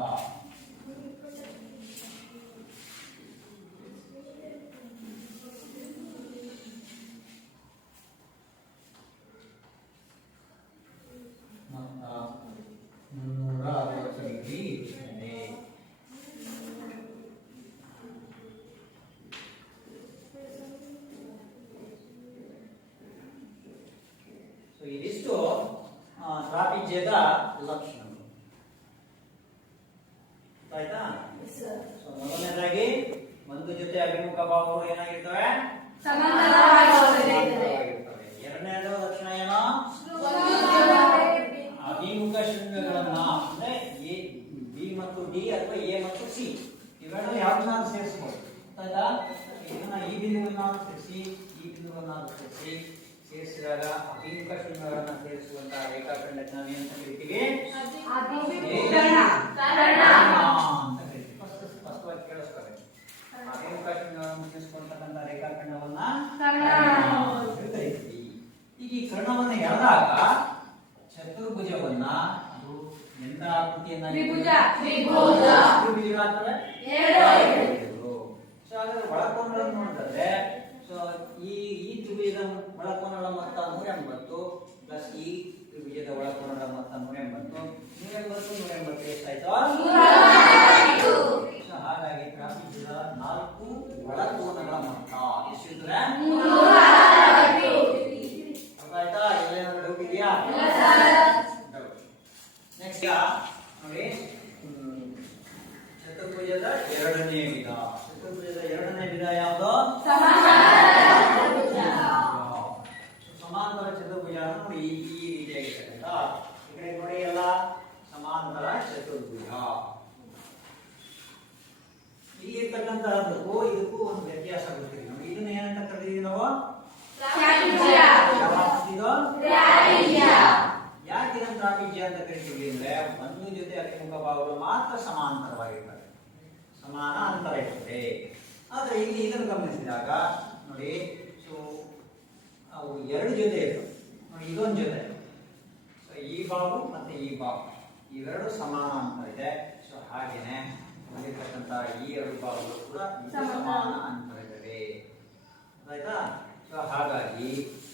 ಮೊತ್ತ 360 ಡಿಗ್ರಿ ಇರ್ತದೆ. ಸೊ ಇದಿಷ್ಟು ತ್ರಾಪಿಜ್ಯದ ಲಕ್ಷಣಗಳು. ಆಯ್ತಾ? ಸೊ ಮೊದಲನೇದಾಗಿ ಒಂದು ಜೊತೆ ಅಭಿಮುಖ ಬಾಹುಗಳು ಏನಾಗಿರ್ತವೆ? ಸಮಾಂತರವಾಗಿರ್ತವೆ. ಎರಡನೇದು ಲಕ್ಷಣ ಏನು? ಅಭಿಮುಖ ಶೃಂಗಗಳನ್ನ ಅಂದ್ರೆ ಎ ಬಿ ಮತ್ತು ಡಿ ಅಥವಾ ಎ ಮತ್ತು ಸಿ ಇವೆರಡು ಯಾವನ್ನಾದ್ರೂ ಸೇರಿಸಬಹುದು. ಆಯ್ತಾ? ಇದನ್ನ ಈ ಬಿಂದುವನ್ನ ಸೇರಿಸಿ ಈ ಬಿಂದುವನ್ನ ಸೇರಿಸಿ ಸೇರಿಸಿದಾಗ ಅಭಿಮುಖ ಶೃಂಗಗಳನ್ನ ಸೇರಿಸುವಂತಹ ರೇಖಾಖಂಡಕ್ಕೆ ನಾವು ಏನಂತ ಕರಿತೀವಿ? ಅಂತ ಕರಿತೀವಿ. ಸ್ಪಷ್ಟವಾಗಿ ಕೇಳಿಸ್ತಾರೆ. ಅಭಿಮುಖ ಶೃಂಗಗಳನ್ನು ಸೇರಿಸುವಂತಕ್ಕಂಥ ರೇಖಾಖಂಡವನ್ನ ಅಂತ ಕರಿತೀವಿ. ಈಗ ಈ ಕರ್ಣವನ್ನ ಎಳೆದಾಗ ಚತುರ್ಭುಜವನ್ನ ಅದು ಎಂತ ಆಕೃತಿಯನ್ನ ತ್ರಿಭುಜಗಾಗ್ತವೆ. ಸೊ ಹಾಗಾದ್ರೆ ಒಳಕೋನಗಳನ್ನು ನೋಡಿದ್ರೆ ಸೊ ಈ ತ್ರಿಭುಜದ ಒಳಕೋನಗಳ ಮೊತ್ತ 180 ಪ್ಲಸ್ ಈ ತ್ರಿಭುಜದ ಒಳಕೋನಗಳ ಮೊತ್ತ 180 180 ಎಷ್ಟಾಯ್ತು? ಸೊ ಹಾಗಾಗಿ ತ್ರಾಪಿಜ್ಯದ 4 ಒಳಕೋನಗಳ ಮೊತ್ತ ಎಷ್ಟಿದ್ರೆ ಆಯ್ತಾ? ಎಲ್ಲೇನಾದ್ರೂ ಡೌಟ್ ಇದೆಯಾ? ನೆಕ್ಸ್ಟ್ ನೋಡಿ ಚತುರ್ಭುಜದ ಎರಡನೇ ವಿಧ. ಚತುರ್ಭುಜದ ಎರಡನೇ ವಿಧ ಯಾವುದು? ಸಮಾಂತರ ಚತುರ್ಭುಜ ನೋಡಿ ಈ ರೀತಿಯಾಗಿರ್ತಕ್ಕಂಥ ಈ ಕಡೆ ನೋಡಿ ಎಲ್ಲ ಸಮಾಂತರ ಚತುರ್ಭುಜ. ಇಲ್ಲಿರ್ತಕ್ಕಂಥದ್ದಕ್ಕೂ ಇದಕ್ಕೂ ಒಂದು ವ್ಯತ್ಯಾಸ ಗೊತ್ತಿದೆ. ನೋಡಿ ಇದನ್ನ ಏನಂತ ಕರೀತೀವಿ ನಾವು? ಯಾಕೆ ಇದನ್ನು ತ್ರಾಪಿಜ್ಯ ಅಂತ ಕರಿತೀವಿ ಅಂದ್ರೆ ಒಂದು ಜೊತೆ ಅಭಿಮುಖ ಬಾಹುಗಳು ಮಾತ್ರ ಸಮಾಂತರವಾಗಿರ್ತವೆ, ಸಮಾನ ಅಂತರ ಇರ್ತದೆ. ಆದ್ರೆ ಇಲ್ಲಿ ಇದನ್ನು ಗಮನಿಸಿದಾಗ ನೋಡಿ ಸೊ ಅವು ಎರಡು ಜೊತೆ ಇರ್ತವೆ. ನೋಡಿ ಇದೊಂದು ಜೊತೆ, ಸೊ ಈ ಬಾಹು ಮತ್ತೆ ಈ ಬಾಹು ಇವೆರಡು ಸಮಾನ ಅಂತರ ಇದೆ. ಸೊ ಹಾಗೇನೆ ಅಲ್ಲಿರ್ತಕ್ಕಂಥ ಈ ಎರಡು ಬಾಹುಗಳು ಕೂಡ ಸಮಾನ ಅಂತರ ಇವೆ. ಆಯ್ತಾ? ಸೊ ಹಾಗಾಗಿ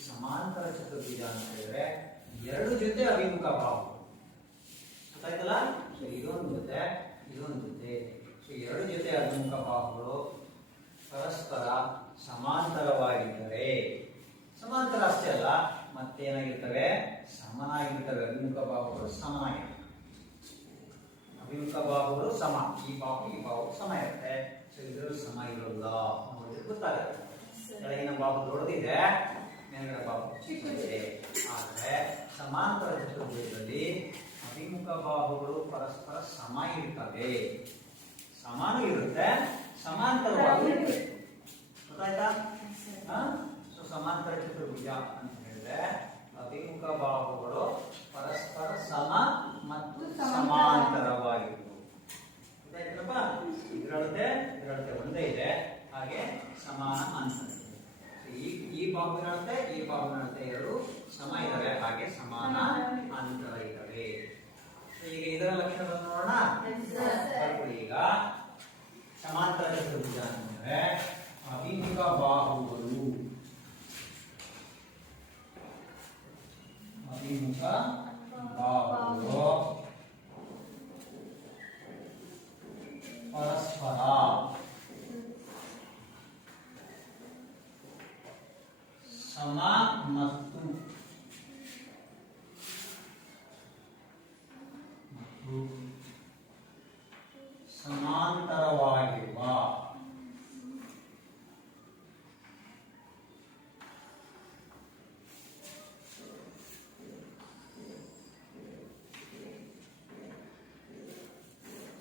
ಸಮಾಂತರ ಚತುರ್ಭುಜ ಅಂತ ಹೇಳಿದ್ರೆ ಎರಡು ಜೊತೆ ಅಭಿಮುಖ ಬಾಹು. ಗೊತ್ತಾಯ್ತಲ್ಲ? ಸೊ ಇದೊಂದು ಜೊತೆ ಇದೊಂದು ಜೊತೆ. ಸೊ ಎರಡು ಜೊತೆ ಅಭಿಮುಖ ಬಾಹುಗಳು ಪರಸ್ಪರ ಸಮಾಂತರವಾಗಿದ್ದರೆ, ಸಮಾಂತರ ಅಷ್ಟೇ ಅಲ್ಲ ಮತ್ತೇನಾಗಿರ್ತವೆ? ಸಮನಾಗಿರ್ತವೆ. ಅಭಿಮುಖ ಬಾಹುಗಳು ಸಮನಾಗಿರ್ತವೆ. ಅಭಿಮುಖ ಬಾಹುಗಳು ಸಮ, ಈ ಬಾಹು ಸಮ ಇರುತ್ತೆ. ಸೊ ಇದರಲ್ಲಿ ಸಮ ಇರೋಲ್ಲ ನೋಡಿದ್ರೆ ಗೊತ್ತಾಗುತ್ತೆ. ಕೆಳಗಿನ ಬಾಹು ದೊಡ್ಡದಿದೆ, ಮೇಲ್ಗಡೆ ಬಾಹು ಚಿಕ್ಕದಿದೆ. ಆದರೆ ಸಮಾಂತರ ಚತುರ್ಭುಜದಲ್ಲಿ ಅಭಿಮುಖ ಬಾಹುಗಳು ಪರಸ್ಪರ ಸಮ ಇರ್ತವೆ, ಸಮಾನ ಇರುತ್ತೆ, ಸಮಾಂತರವಾಗಿ ಇರುತ್ತೆ. ಗೊತ್ತಾಯ್ತಾ? ಸೊ ಸಮಾಂತರ ಚತುರ್ಭುಜ ಅಂತ ಹೇಳಿದ್ರೆ ಅಭಿಮುಖ ಬಾಹುಗಳು ಪರಸ್ಪರ ಸಮ ಮತ್ತು ಸಮಾಂತರವಾಗಿರುತ್ತವೆ. ಗೊತ್ತಾಯ್ತಲ್ಲಪ್ಪ? ಇದರಳತೆ ಒಂದೇ ಇದೆ, ಹಾಗೆ ಸಮಾನ ಅಂತರ. ಈ ಬಾಹುವಿನಳತೆ ಈ ಬಾಹುವಿನಳತೆ ಎರಡು ಸಮ ಇದ್ದಾವೆ, ಹಾಗೆ ಸಮಾನ ಅಂತರ ಇದ್ದಾವೆ. ಈಗ ಇದರ ಲಕ್ಷಣಗಳನ್ನು ನೋಡೋಣ. ಈಗ ಸಮಾಂತರ ಚತುರ್ಭುಜ ಅಂದ್ರೆ ಅಭಿಮುಖ ಬಾಹುಗಳು ಪರಸ್ಪರ ಸಮ ಮತ್ತು ಸಮಾಂತರವಾಗಿರುವ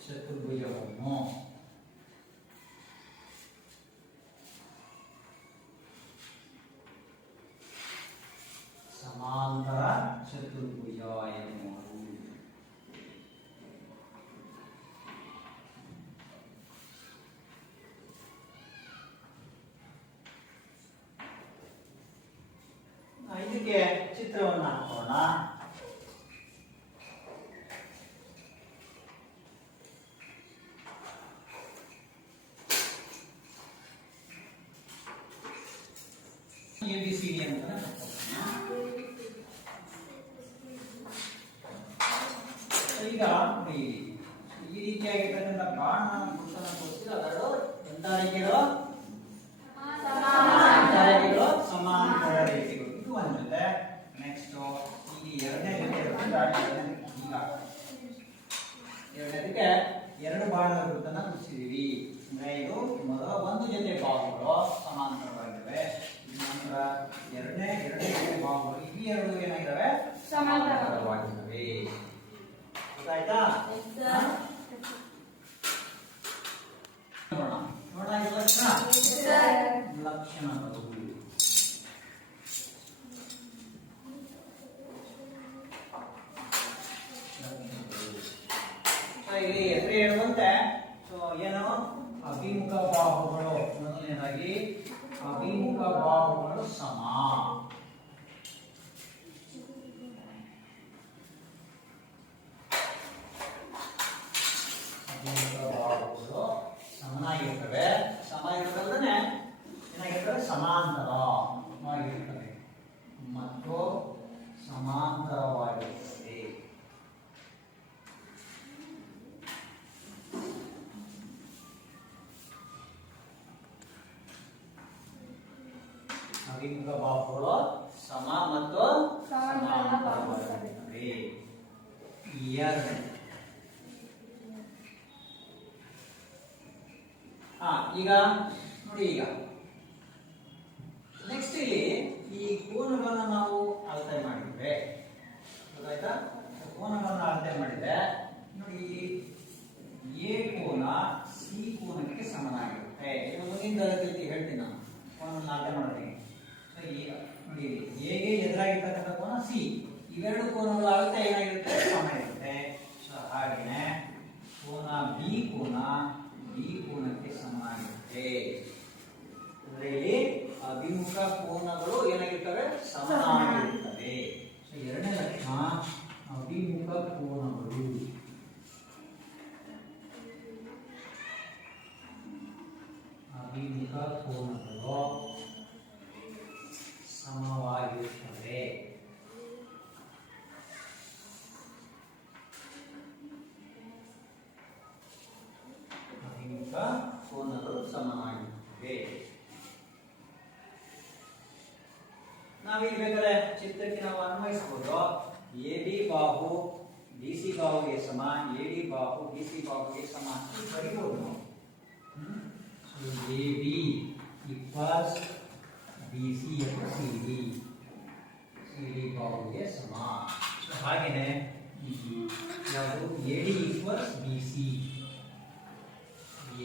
ಚತುರ್ಭುಜವನ್ನು ಸಮಾಂತರ ಚತುರ್ಭುಜ ಎನ್ನುವರು. ABCD ಅಂತ ಈಗ ನೋಡಿ, ಈ ರೀತಿಯಾಗಿರ್ತಕ್ಕಂಥ ಬಾಣ ಗುರುತನ್ನು ತೋರಿಸಿ ಅದರ ಎಂತ ರೇಖೆಗಳು ಸಮಾಂತರ ರೇಖೆಗಳು ಇದು ಒಂದಿದೆ. ನೆಕ್ಸ್ಟ್ ಈ ಎರಡನೇ ರೇಖೆ ಈಗ ಎರಡನೇದಕ್ಕೆ ಎರಡು ಬಾಣದ ಗುರುತನ್ನ ತೋರಿಸಿದೀವಿ. ಅಂದ್ರೆ ಇದು ಮೊದಲ ಒಂದು ಜೊತೆ ಬಾಹುಗಳು ಸಮಾಂತರವಾಗಿವೆ. ನಂತರ ಎರಡನೇ ಜೊತೆ ಬಾಹುಗಳು ಈ ಎರಡು ಏನಾಗಿದ್ದಾವೆ ಸಮಾಂತರವಾಗಿದ್ದಾವೆ. ಗೊತ್ತಾಯ್ತಾ? ನೋಡೋಣ ಇದು ಲಕ್ಷಣಗಳು. ಇಲ್ಲಿ ಹೆಸರು ಹೇಳುವಂತೆ ಏನು ಅಭಿಮುಖ ಬಾಹುಗಳು. ಮೊದಲನೇದಾಗಿ ಅಭಿಮುಖ ಬಾಹುಗಳು ಸಮ. ಅಭಿಮುಖ ಬಾಹುಗಳು ಸಮನಾಗಿರ್ತವೆ. ಸಮ ಇರೋದಲ್ಲೇ ಏನಾಗಿರ್ತವೆ ಸಮಾಂತರವಾಗಿರ್ತವೆ ಮತ್ತು ಸಮಾಂತರವಾಗಿರ್ತವೆ. ಅಭಿಮುಖ ಬಾಹುಗಳು ಸಮ ಮತ್ತು ಸಮಾಂತರವಾಗಿರ್ತವೆ. ಈಗ ನೋಡಿ, ಈಗ ನೆಕ್ಸ್ಟ್ ಇಲ್ಲಿ ಈ ಕೋನಗಳನ್ನು ನಾವು ಅಳತೆ ಮಾಡಿದ್ವಿ. ಗೊತ್ತಾಯ್ತಾ? ಕೋನಗಳನ್ನು ಅಳತೆ ಮಾಡಿದ್ರೆ ನೋಡಿ, ಎ ಕೋನ ಸಿ ಕೋನಕ್ಕೆ ಸಮನಾಗಿರುತ್ತೆ. ಇದು ಮುಂದಿನ ತರಗತಿಯಲ್ಲಿ ಹೇಳ್ತೀನಿ ನಾನು ಕೋನವನ್ನು ಅಳತೆ ಮಾಡ್ತೀನಿ. ಈಗ ನೋಡಿ, ಎಗೆ ಎದುರಾಗಿರ್ತಕ್ಕಂಥ ಕೋನ ಸಿ, ಇವೆರಡು ಕೋನಗಳ ಅಳತೆ ಏನಾಗಿರುತ್ತೆ ಸಮ ಇರುತ್ತೆ. ಹಾಗೇನೆ ಕೋನ ಬಿ ಕೋನಕ್ಕೆ ಸಮನಾಗಿರುತ್ತೆ. ಅಂದ್ರೆ ಇಲ್ಲಿ ಅಭಿಮುಖ ಕೋನಗಳು ಏನಾಗಿರ್ತವೆ ಸಮನಾಗಿರ್ತವೆ. ಎರಡನೇ ಲಕ್ಷಣ ಅಭಿಮುಖ ಕೋನಗಳು ಸಮವಾಗಿರುತ್ತವೆ. ಅಭಿಮುಖ ಕೋನಗಳು ಸಮವಾಗಿರುತ್ತವೆ. ನಾವೀಗ ಬೇಕಾದ್ರೆ ಚಿತ್ರಕ್ಕೆ ನಾವು ಅನ್ವಯಿಸಬಹುದು. AB ಬಾಹು BC ಬಾಹುಗೆ ಸಮ, AD ಬಾಹು BC ಬಾಹುಗೆ ಸಮ ಅಂತ ಬರೀಬಹುದು ನಾವು. AB equals BC CD, CD ಬಾಹುಗೆ ಸಮ. ಹಾಗೇನೆ ಯಾವುದು AD equals BC,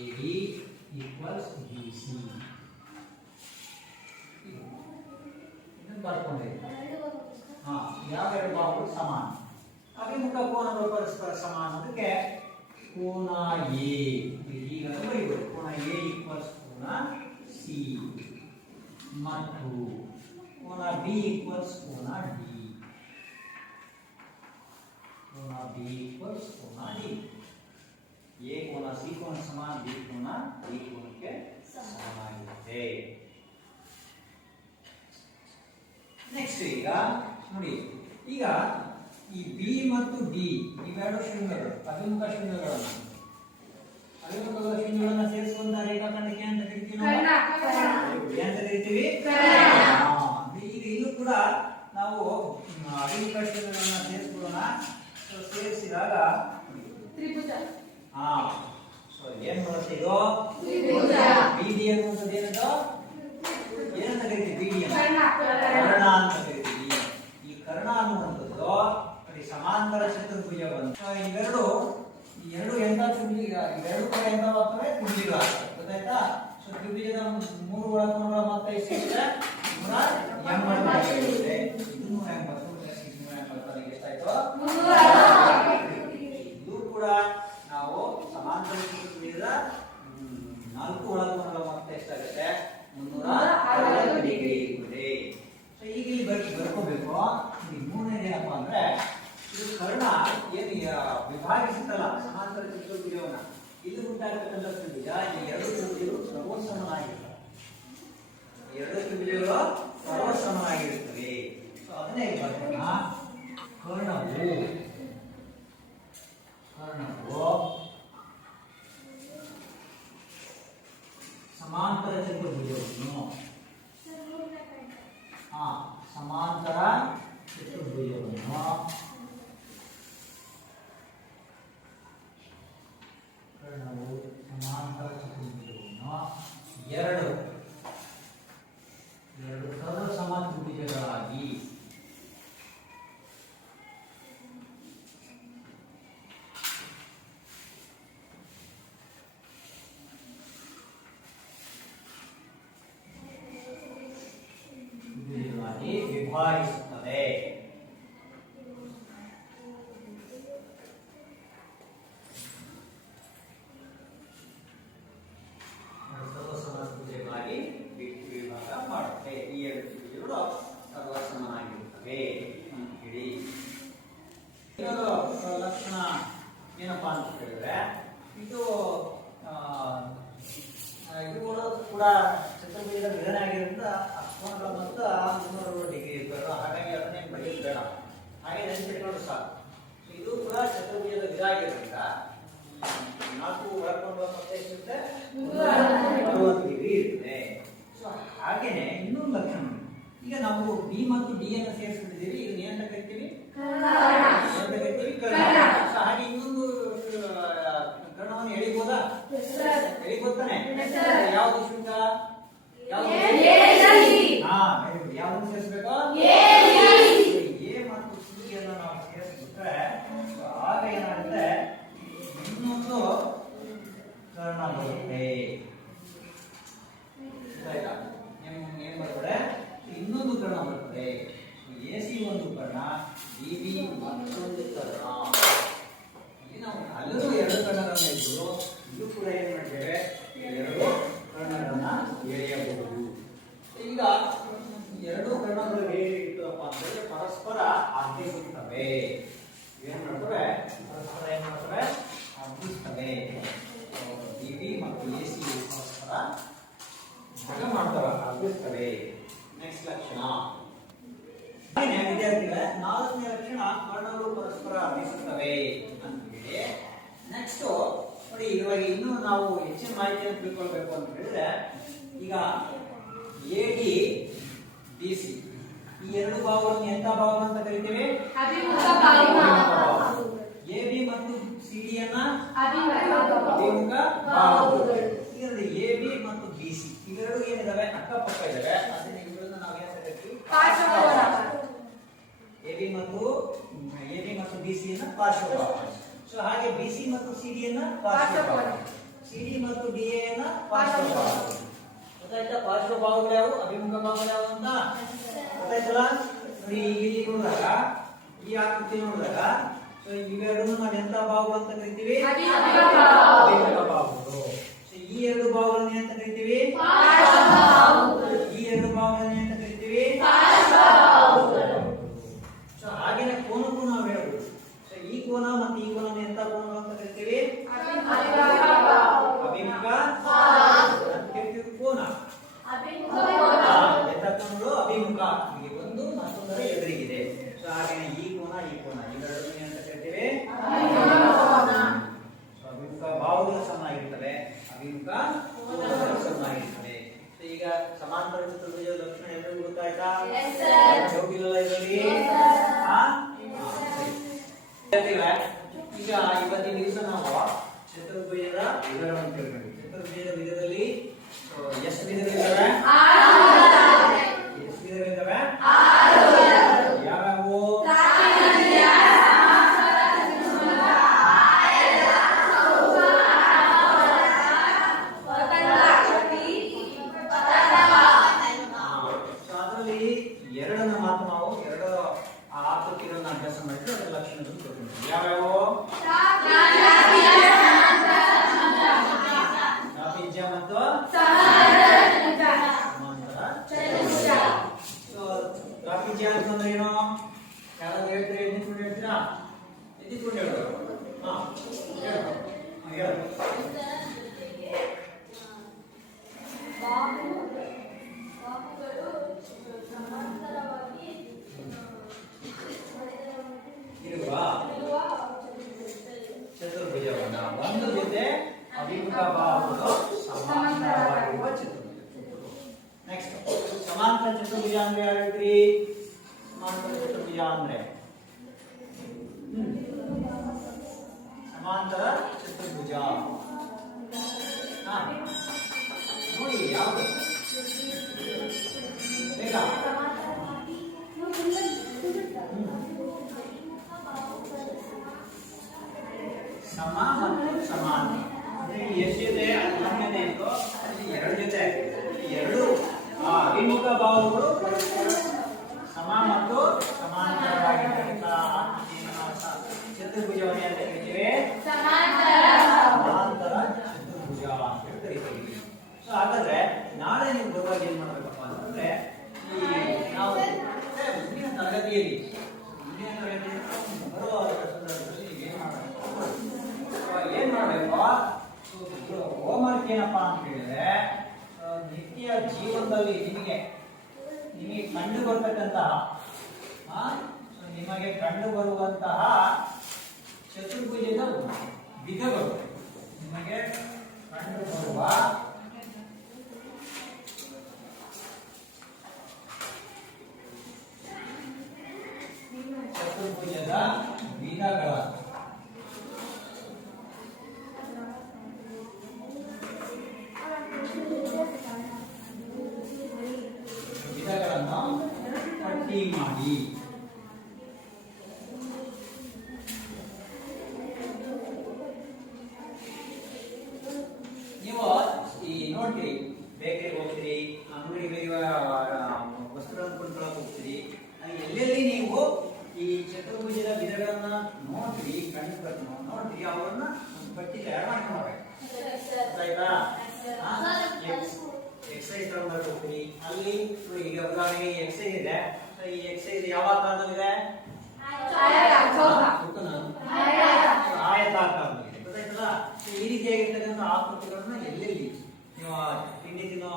AD equals BC ಬರ್ಕೊಂಡಿದ್ದೀವಿ. ಯಾವೆರಡು ಬಾಹುಗಳು ಸಮಾನ, ಅಭಿಮುಖ ಕೋನಗಳು ಪರಸ್ಪರ ಸಮಾನ. ಅದಕ್ಕೆ ಕೋನ ಎ ಈಗ ಬರೀಬಹುದು. ಕೋನ ಎ ಈಕ್ವಲ್ಸ್ ಕೋನ ಸಿ ಮತ್ತು ಕೋನ ಬಿ ಈಕ್ವಲ್ಸ್ ಕೋನ ಡಿ. ಕೋನ ಬಿ ಈಕ್ವಲ್ಸ್ ಕೋನ ಡಿ. ಎ ಕೋನ ಸಿ ಕೋನ ಸಮಾನ, ಬಿ ಕೋನ ಡಿ ಕೋನಕ್ಕೆ ಸಮನಾಗಿರುತ್ತೆ. ನೆಕ್ಸ್ಟ್ ಈಗ ನೋಡಿ, ಈಗ ಈ ಬಿ ಮತ್ತು ಡಿ ಇವೆರಡು ಶೃಂಗಗಳು ಅಭಿಮುಖ ಶೃಂಗಗಳನ್ನು ಸೇರಿಸುವಂತ ರೇಖಾಖಂಡಕ್ಕೆ ಅಂತ ಕರಿತೀವಿ ನಾವು. ಅಂತ ಕರಿತೀವಿ. ಈಗ ಇಲ್ಲೂ ಕೂಡ ನಾವು ಅಭಿಮುಖ ಶೃಂಗಗಳನ್ನ ಸೇರಿಸ್ಕೊಳ್ಳೋಣ. ಸೇರಿಸಿದಾಗ ತ್ರಿಭುಜ. ಏನ್ ಬರುತ್ತೆ ಇದು? ಬಿಡಿ ಅನ್ನುವಂಥದ್ದು ಏನದು? ಏನಂತ ಕರಿತೀವಿ? ಬಿಡಿ ಕರ್ಣ ಅಂತ ಕರಿತೀವಿ. ಈ ಕರ್ಣ ಅನ್ನುವಂಥದ್ದು ಸಮಾಂತರ ಚತುರ್ಭುಜ ಬಂತು. ಇವೆರಡು ಎಂತ ತ್ರಿಭುಜ, ಇವೆರಡು ಕೂಡ ಎಂತವಾಗ್ತವೆ? ತ್ರಿಭುಜಗಳಾಗ್ತವೆ. ಗೊತ್ತಾಯ್ತಾ? ಸೊ ತ್ರಿಭುಜದ ಮೂರು ಒಳಕೋನಗಳ ಮೊತ್ತ ಎಷ್ಟಿದೆ? 180 ಇರುತ್ತೆ. 280 ಎಷ್ಟಾಯ್ತು? ಇದು ಕೂಡ ನಾವು ಸಮಾಂತರ ಚತುರ್ಭುಜದ 4 ಒಳಕೋನಗಳ ಮೊತ್ತ ಎಷ್ಟಾಗುತ್ತೆ? 360 ಡಿಗ್ರಿ ಇರುತ್ತೆ. ಸೊ ಈಗ ಇಲ್ಲಿ ಬರ್ಕೋಬೇಕು. ಮೂರನೇದು ಏನಪ್ಪಾ ಅಂದ್ರೆ, ಇದು ಕರ್ಣ ಏನು ವಿಭಾಗಿಸುತ್ತಲ್ಲ ಸಮಾಂತರ ಚತುರ್ಭುಜವನ್ನ, ಇಲ್ಲಿ ಉಂಟಾಗತಕ್ಕಂಥ ತ್ರಿಭುಜ, ಈ ಎರಡು ತ್ರಿಭುಜಗಳು ಸಮನಾಗಿರ್ತವೆ. ಎರಡು ತ್ರಿಭುಜಗಳು ಸರ್ವಸಮನಾಗಿರುತ್ತವೆ. ಸೊ ಅದನ್ನೇ ಬರೋಣ. ಕರ್ಣವು ಸಮಾಂತರ ಚತುರ್ಭುಜವನ್ನು ಸಮಾಂತರ ಚತುರ್ಭುಜವನ್ನು ಕರ್ಣವು ಸಮಾಂತರ ಚತುರ್ಭುಜವನ್ನು ಎರಡು ಸರ್ವಸಮ ತ್ರಿಭುಜಗಳಾಗಿ ವಿಭಾಗಿಸುತ್ತದೆ. ಸರ್ವಸಮತ್ರಿಭುಜಗಳಾಗಿ ವಿಭಾಗ ಮಾಡುತ್ತೆ. ಈ ಎರಡು ತ್ರಿಭುಜಗಳು ಸರ್ವಸಮನಾಗಿರುತ್ತವೆ ಅಂತ ಹೇಳಿ. ಇದರ ಲಕ್ಷಣ ಏನಪ್ಪಾ ಅಂತ ಹೇಳಿದ್ರೆ ಇದು ಇವುಗಳು ಕೂಡ ಚತುರ್ಭುಜದ ವಿಧಾನ ಆಗಿರೋದ್ರಿಂದ ಕೋನಗಳ ಮೊತ್ತ 360 ಡಿಗ್ರಿ ಇರ್ತದೆ. ಹಾಗಾಗಿ ಅದನ್ನೇ ಬರೆಯೋದು ಬೇಡ, ಹಾಗೆ ನೆನಪಿಟ್ಕೊಂಡು ಸಾಕು. ಇದು ಕೂಡ ಚತುರ್ಭುಜದ ವಿಧ ಆಗಿರೋದ್ರಿಂದ 4 ಒಳಗೊಂಡು ಮೊತ್ತ ಎಷ್ಟಿರುತ್ತೆ? 360 ಡಿಗ್ರಿ ಇರುತ್ತೆ. ಸೊ ಹಾಗೇನೆ ಇನ್ನೊಂದು ಲಕ್ಷಣ, ಈಗ ನಾವು ಬಿ ಮತ್ತು ಡಿ ಅನ್ನು ಸೇರಿಸ್ಬಿಟ್ಟಿದ್ದೀವಿ. ಇದನ್ನ ಏನಂತ ಕರಿತೀವಿ? ಸೊ ಹಾಗೆ ಇನ್ನೊಂದು ಕರ್ಣವನ್ನು ಎಳಿಬೋದಾ? ಎಳಿಬೋದಾನೆ? ಯಾವ್ದು ಶುಲ್ಕ? ಯಾವ್ದು ಸೇರಿಸ್ಬೇಕು? ಎ ಮತ್ತು ಸಿ ಅನ್ನು ನಾವು ಸೇರಿಸ್ಬಿಟ್ರೆ ಆಗ ಏನಾಗುತ್ತೆ, ಇನ್ನೊಂದು ಕರ್ಣ ಬರುತ್ತೆ. ಏನ್ ಬರ್ತದೆ? ಇನ್ನೊಂದು ಕರ್ಣ ಬರ್ತದೆ. ಎ ಸಿ ಒಂದು ಕರ್ಣ, ಬಿ ಬಿ ಮತ್ತೊಂದು ಕರ್ಣ. ಇಲ್ಲಿ ನಾವು ಅಲ್ಲೂ ಎರಡು ಕರ್ಣಗಳನ್ನ ಇದ್ದು ಇದು ಕೂಡ ಏನ್ ಮಾಡ್ತೇವೆ? ಎರಡು ಕರ್ಣಗಳನ್ನ ಎಳೆಯಬಹುದು. ಈಗ ಎರಡು ಕರ್ಣಗಳು ಹೇಗೆ ಇರ್ತದಪ್ಪ ಅಂತಂದ್ರೆ ಪರಸ್ಪರ ಅರ್ಧಿಸುತ್ತವೆ. ಏನ್ ಮಾಡ್ತವೆ? ಪರಸ್ಪರ ಏನ್ ಮಾಡ್ತವೆ? ಅರ್ಧಿಸ್ತವೆ. ಬಿ ಮತ್ತು ಎ ಸಿ ಪರಸ್ಪರ ಭಾಗ ಮಾಡ್ತವೆ, ಅರ್ಧಿಸ್ತವೆ. ನೆಕ್ಸ್ಟ್ ಲಕ್ಷಣ ವಿದ್ಯಾರ್ಥಿಗಳೇ, 4ನೇ ಲಕ್ಷಣ ಕರ್ಣಗಳು ಪರಸ್ಪರ ಅರ್ಧಿಸುತ್ತವೆ ಅಂತ ಹೇಳಿ. ನೆಕ್ಸ್ಟ್ ನೋಡಿ, ಇವಾಗ ಇನ್ನೂ ನಾವು ಹೆಚ್ಚಿನ ಮಾಹಿತಿಯನ್ನು ತಿಳ್ಕೊಳ್ಬೇಕು ಅಂತ ಹೇಳಿದ್ರೆ, ಈಗ ಎ ಡಿ ಬಿ ಸಿ ಈ ಎರಡು ಭಾಗಗಳನ್ನು ಎಂತ ಭಾಗ ಅಂತ ಕರಿತೇವೆ? ಎ ಬಿ ಮತ್ತು ಸಿ ಡಿ ಅನ್ನ ಅಭಿಮುಖ ಭಾಗಗಳು. ಎ ಬಿ ಮತ್ತು ಬಿ ಸಿ ಇವೆರಡು ಏನಿದಾವೆ? ಅಕ್ಕಪಕ್ಕ ಇದಾವೆ. ಅದನ್ನ ಇವುಗಳನ್ನ ನಾವು ಏನಂತ ಕರಿತೀವಿ? ಎ ಬಿ ಮತ್ತು ಬಿ ಸಿ ಅನ್ನ ಪಾರ್ಶ್ವಭಾಗ. ಸೊ ಹಾಗೆ ಬಿ ಸಿ ಮತ್ತು ಸಿ ಡಿ ಅನ್ನ ಪಾರ್ಶ್ವಭಾಗ, ಸಿ ಡಿ ಮತ್ತು ಡಿ ಎ ಅನ್ನ ಪಾರ್ಶ್ವಭಾಗ. ಗೊತ್ತಾಯ್ತಾ? ಪಾರ್ಶ್ವಭಾಗಗಳು ಯಾವು, ಅಭಿಮುಖ ಭಾಗಗಳು ಯಾವು ಅಂತ ಗೊತ್ತಾಯ್ತಲ್ಲ? ನೋಡಿ, ಇಲ್ಲಿ ನೋಡಿದಾಗ ಈ ಆಕೃತಿ ನೋಡಿದಾಗ ಸೊ ಇವೆರಡನ್ನು ನಾವು ಎಂತ ಭಾಗಗಳು ಅಂತ ಕರಿತೀವಿ? ಅಭಿಮುಖ ಭಾಗಗಳು. ಸೊ ಈ ಎರಡು ಭಾಗಗಳನ್ನು ಏನಂತ ಕರಿತೀವಿ? ಈ ಎರಡು ಭಾಗಗಳನ್ನು ಏನಂತ ಕರಿತೀವಿ? ಸೊ ಹಾಗೇನೆ ಕೋನಕ್ಕೂ ನಾವು ಹೇಳ್ಬೋದು. ಸೊ ಈ ಕೋನ ಮತ್ತು ಈ ಕೋನ ಎಂತ ಕೋನಗಳು ಅಂತ ಕರಿತೀವಿ? ಅಭಿಮುಖ ಕೋನ. ಎಂತ ಕೋನಗಳು? ಅಭಿಮುಖ. ಇಲ್ಲಿ ಒಂದು ಮತ್ತೊಂದರ ಎದುರಿಗಿದೆ. ಸೊ ಹಾಗೇನೆ ಈ ಕೋನ ಇವೆರಡನ್ನು ಏನಂತ ಕರಿತೀವಿ? ಅಭಿಮುಖ ಭಾವಗಳು ಚೆನ್ನಾಗಿರ್ತವೆ, ಅಭಿಮುಖ ಚೆನ್ನಾಗಿರ್ತವೆ. ಈಗ ಸಮಾಂತರ ಚತುರ್ಭುಜದ ಲಕ್ಷಣ ಎಲ್ಲರಿಗೂ ಗೊತ್ತಾಯ್ತಾ? ಹೋಗಿಲ್ಲ ಇದರಲ್ಲಿ? ಈಗ ಇವತ್ತಿನ ದಿವಸ ನಾವು ಚತುರ್ಭುಜದ ವಿಧಗಳನ್ನು ತಿಳ್ಕೊಂಡ್ವಿ. ಚತುರ್ಭುಜದ ವಿಧದಲ್ಲಿ ಎಷ್ಟು ವಿಧಗಳಿದ್ದಾವೆ? ಎಷ್ಟು ವಿಧಗಳಿದ್ದಾವೆ? ಯಾವ್ಯಾವು? ಅದರಲ್ಲಿ ಎರಡನ್ನ ಮಾತ್ರ ನಾವು ಎರಡು ಆಕೃತಿಗಳನ್ನ ಅಭ್ಯಾಸ ಮಾಡಿದ್ರೆ ಅದರ ಲಕ್ಷಣಗಳನ್ನು ತಿಳ್ಕೊಂಡ್ವಿ. ಯಾವ್ಯಾವು? ತ್ರಿಭುಜ ಮತ್ತು ತ್ರಿಭುಜ ಅಂತಂದ್ರೆ ಏನು? ಯಾರಾದ್ರೂ ಹೇಳ್ತೀರಾ? ಎದ್ದಿಕೊಂಡು ಹೇಳ್ತೀರಾ? ಎದ್ದಿಕೊಂಡು ಹೇಳೋದು. ಹೇಳು. ಬಾಹುಗಳು ಸಮಾಂತರ ಚತುರ್ಭುಜ. ಹಾ ನೋಡಿ ಯಾವುದು ಬೇಗ ಸಮ ಮತ್ತು ಸಮಾನ. ಎಷ್ಟಿದೆ ಅದು ಒಂದನೇ ಇತ್ತು, ಅಲ್ಲಿ ಎರಡು ಜೊತೆ ಎರಡು ಅಭಿಮುಖ ಬಾಹುಗಳು ಸಮ ಮತ್ತು ಸಮಾಂತರವಾಗಿರ್ತಕ್ಕಂಥ ಚತುರ್ಭುಜವನ್ನು ಅಂತ ಕರಿತೀವಿ ಸಮಾಂತರ ಚತುರ್ಭುಜ ಅಂತ ಕರಿತೀವಿ. ಸೊ ಹಾಗಾದ್ರೆ ನಾಳೆ ನೀವು ಬರುವಾಗ ಏನ್ ಮಾಡ್ಬೇಕಪ್ಪ ಅಂತಂದ್ರೆ ಈ ನಾವು ಮುಂದಿನ ತರಗತಿಯಲ್ಲಿ ಬರುವ ಸಂದರ್ಭದಲ್ಲಿ ನೀವು ಏನ್ ಮಾಡ್ಬೇಕು ಹೋಮ್ವರ್ಕ್ ಏನಪ್ಪಾ ಅಂತ ಹೇಳಿದ್ರೆ ನಿತ್ಯ ಜೀವನದಲ್ಲಿ ನಿಮಗೆ ಕಂಡು ಬರ್ತಕ್ಕಂತಹ ನಿಮಗೆ ಕಂಡು ಬರುವಂತಹ ಚತುರ್ಭುಜದ ವಿಧಗಳು, ನಿಮಗೆ ಕಂಡು ಬರುವ ಚತುರ್ಭುಜದ ವಿಧಗಳ ವಿಧಗಳನ್ನು ಪಟ್ಟಿ ಮಾಡಿ. ನೀವು ಈ ನೋಡ್ತೀರಿ, ಬೇಕರಿಗೆ ಹೋಗ್ತೀರಿ, ಅಂಗಡಿಗೆ ವಸ್ತ್ರಗಳನ್ನು ಕೊಂಡ್ಕೊಳಕ್ ಹೋಗ್ತೀರಿ, ಎಲ್ಲೆಲ್ಲಿ ನೀವು ಈ ಚತುರ್ಭುಜದ ವಿಧಗಳನ್ನ ನೋಡ್ತೀರಿ, ನೋಡ್ತೀರಿ, ಅವರನ್ನ ಪಟ್ಟಿ ತಯಾರು ಮಾಡ್ಕೊಂಡ್ಬೇಕು. ಆಯ್ತಾ? ಎಕ್ಸೈಸ್ ತಗೊಂಡು ಹೋಗ್ತೀರಿ, ಅಲ್ಲಿ ಈಗ ಉದಾಹರಣೆಗೆ ಎಕ್ಸೈಸ್ ಇದೆ. ಈ ಎಕ್ಸೈಸ್ ಯಾವ ಆಕಾರದಲ್ಲಿದೆ? ಆಯತಾಕಾರದಲ್ಲಿದೆ. ಗೊತ್ತಾಯ್ತಲ್ಲ? ಈ ರೀತಿಯಾಗಿರ್ತಕ್ಕಂಥ ಆಕೃತಿಗಳನ್ನ ಎಲ್ಲೆಲ್ಲಿ ನೀವು ತಿಂಡಿ ತಿನ್ನೋ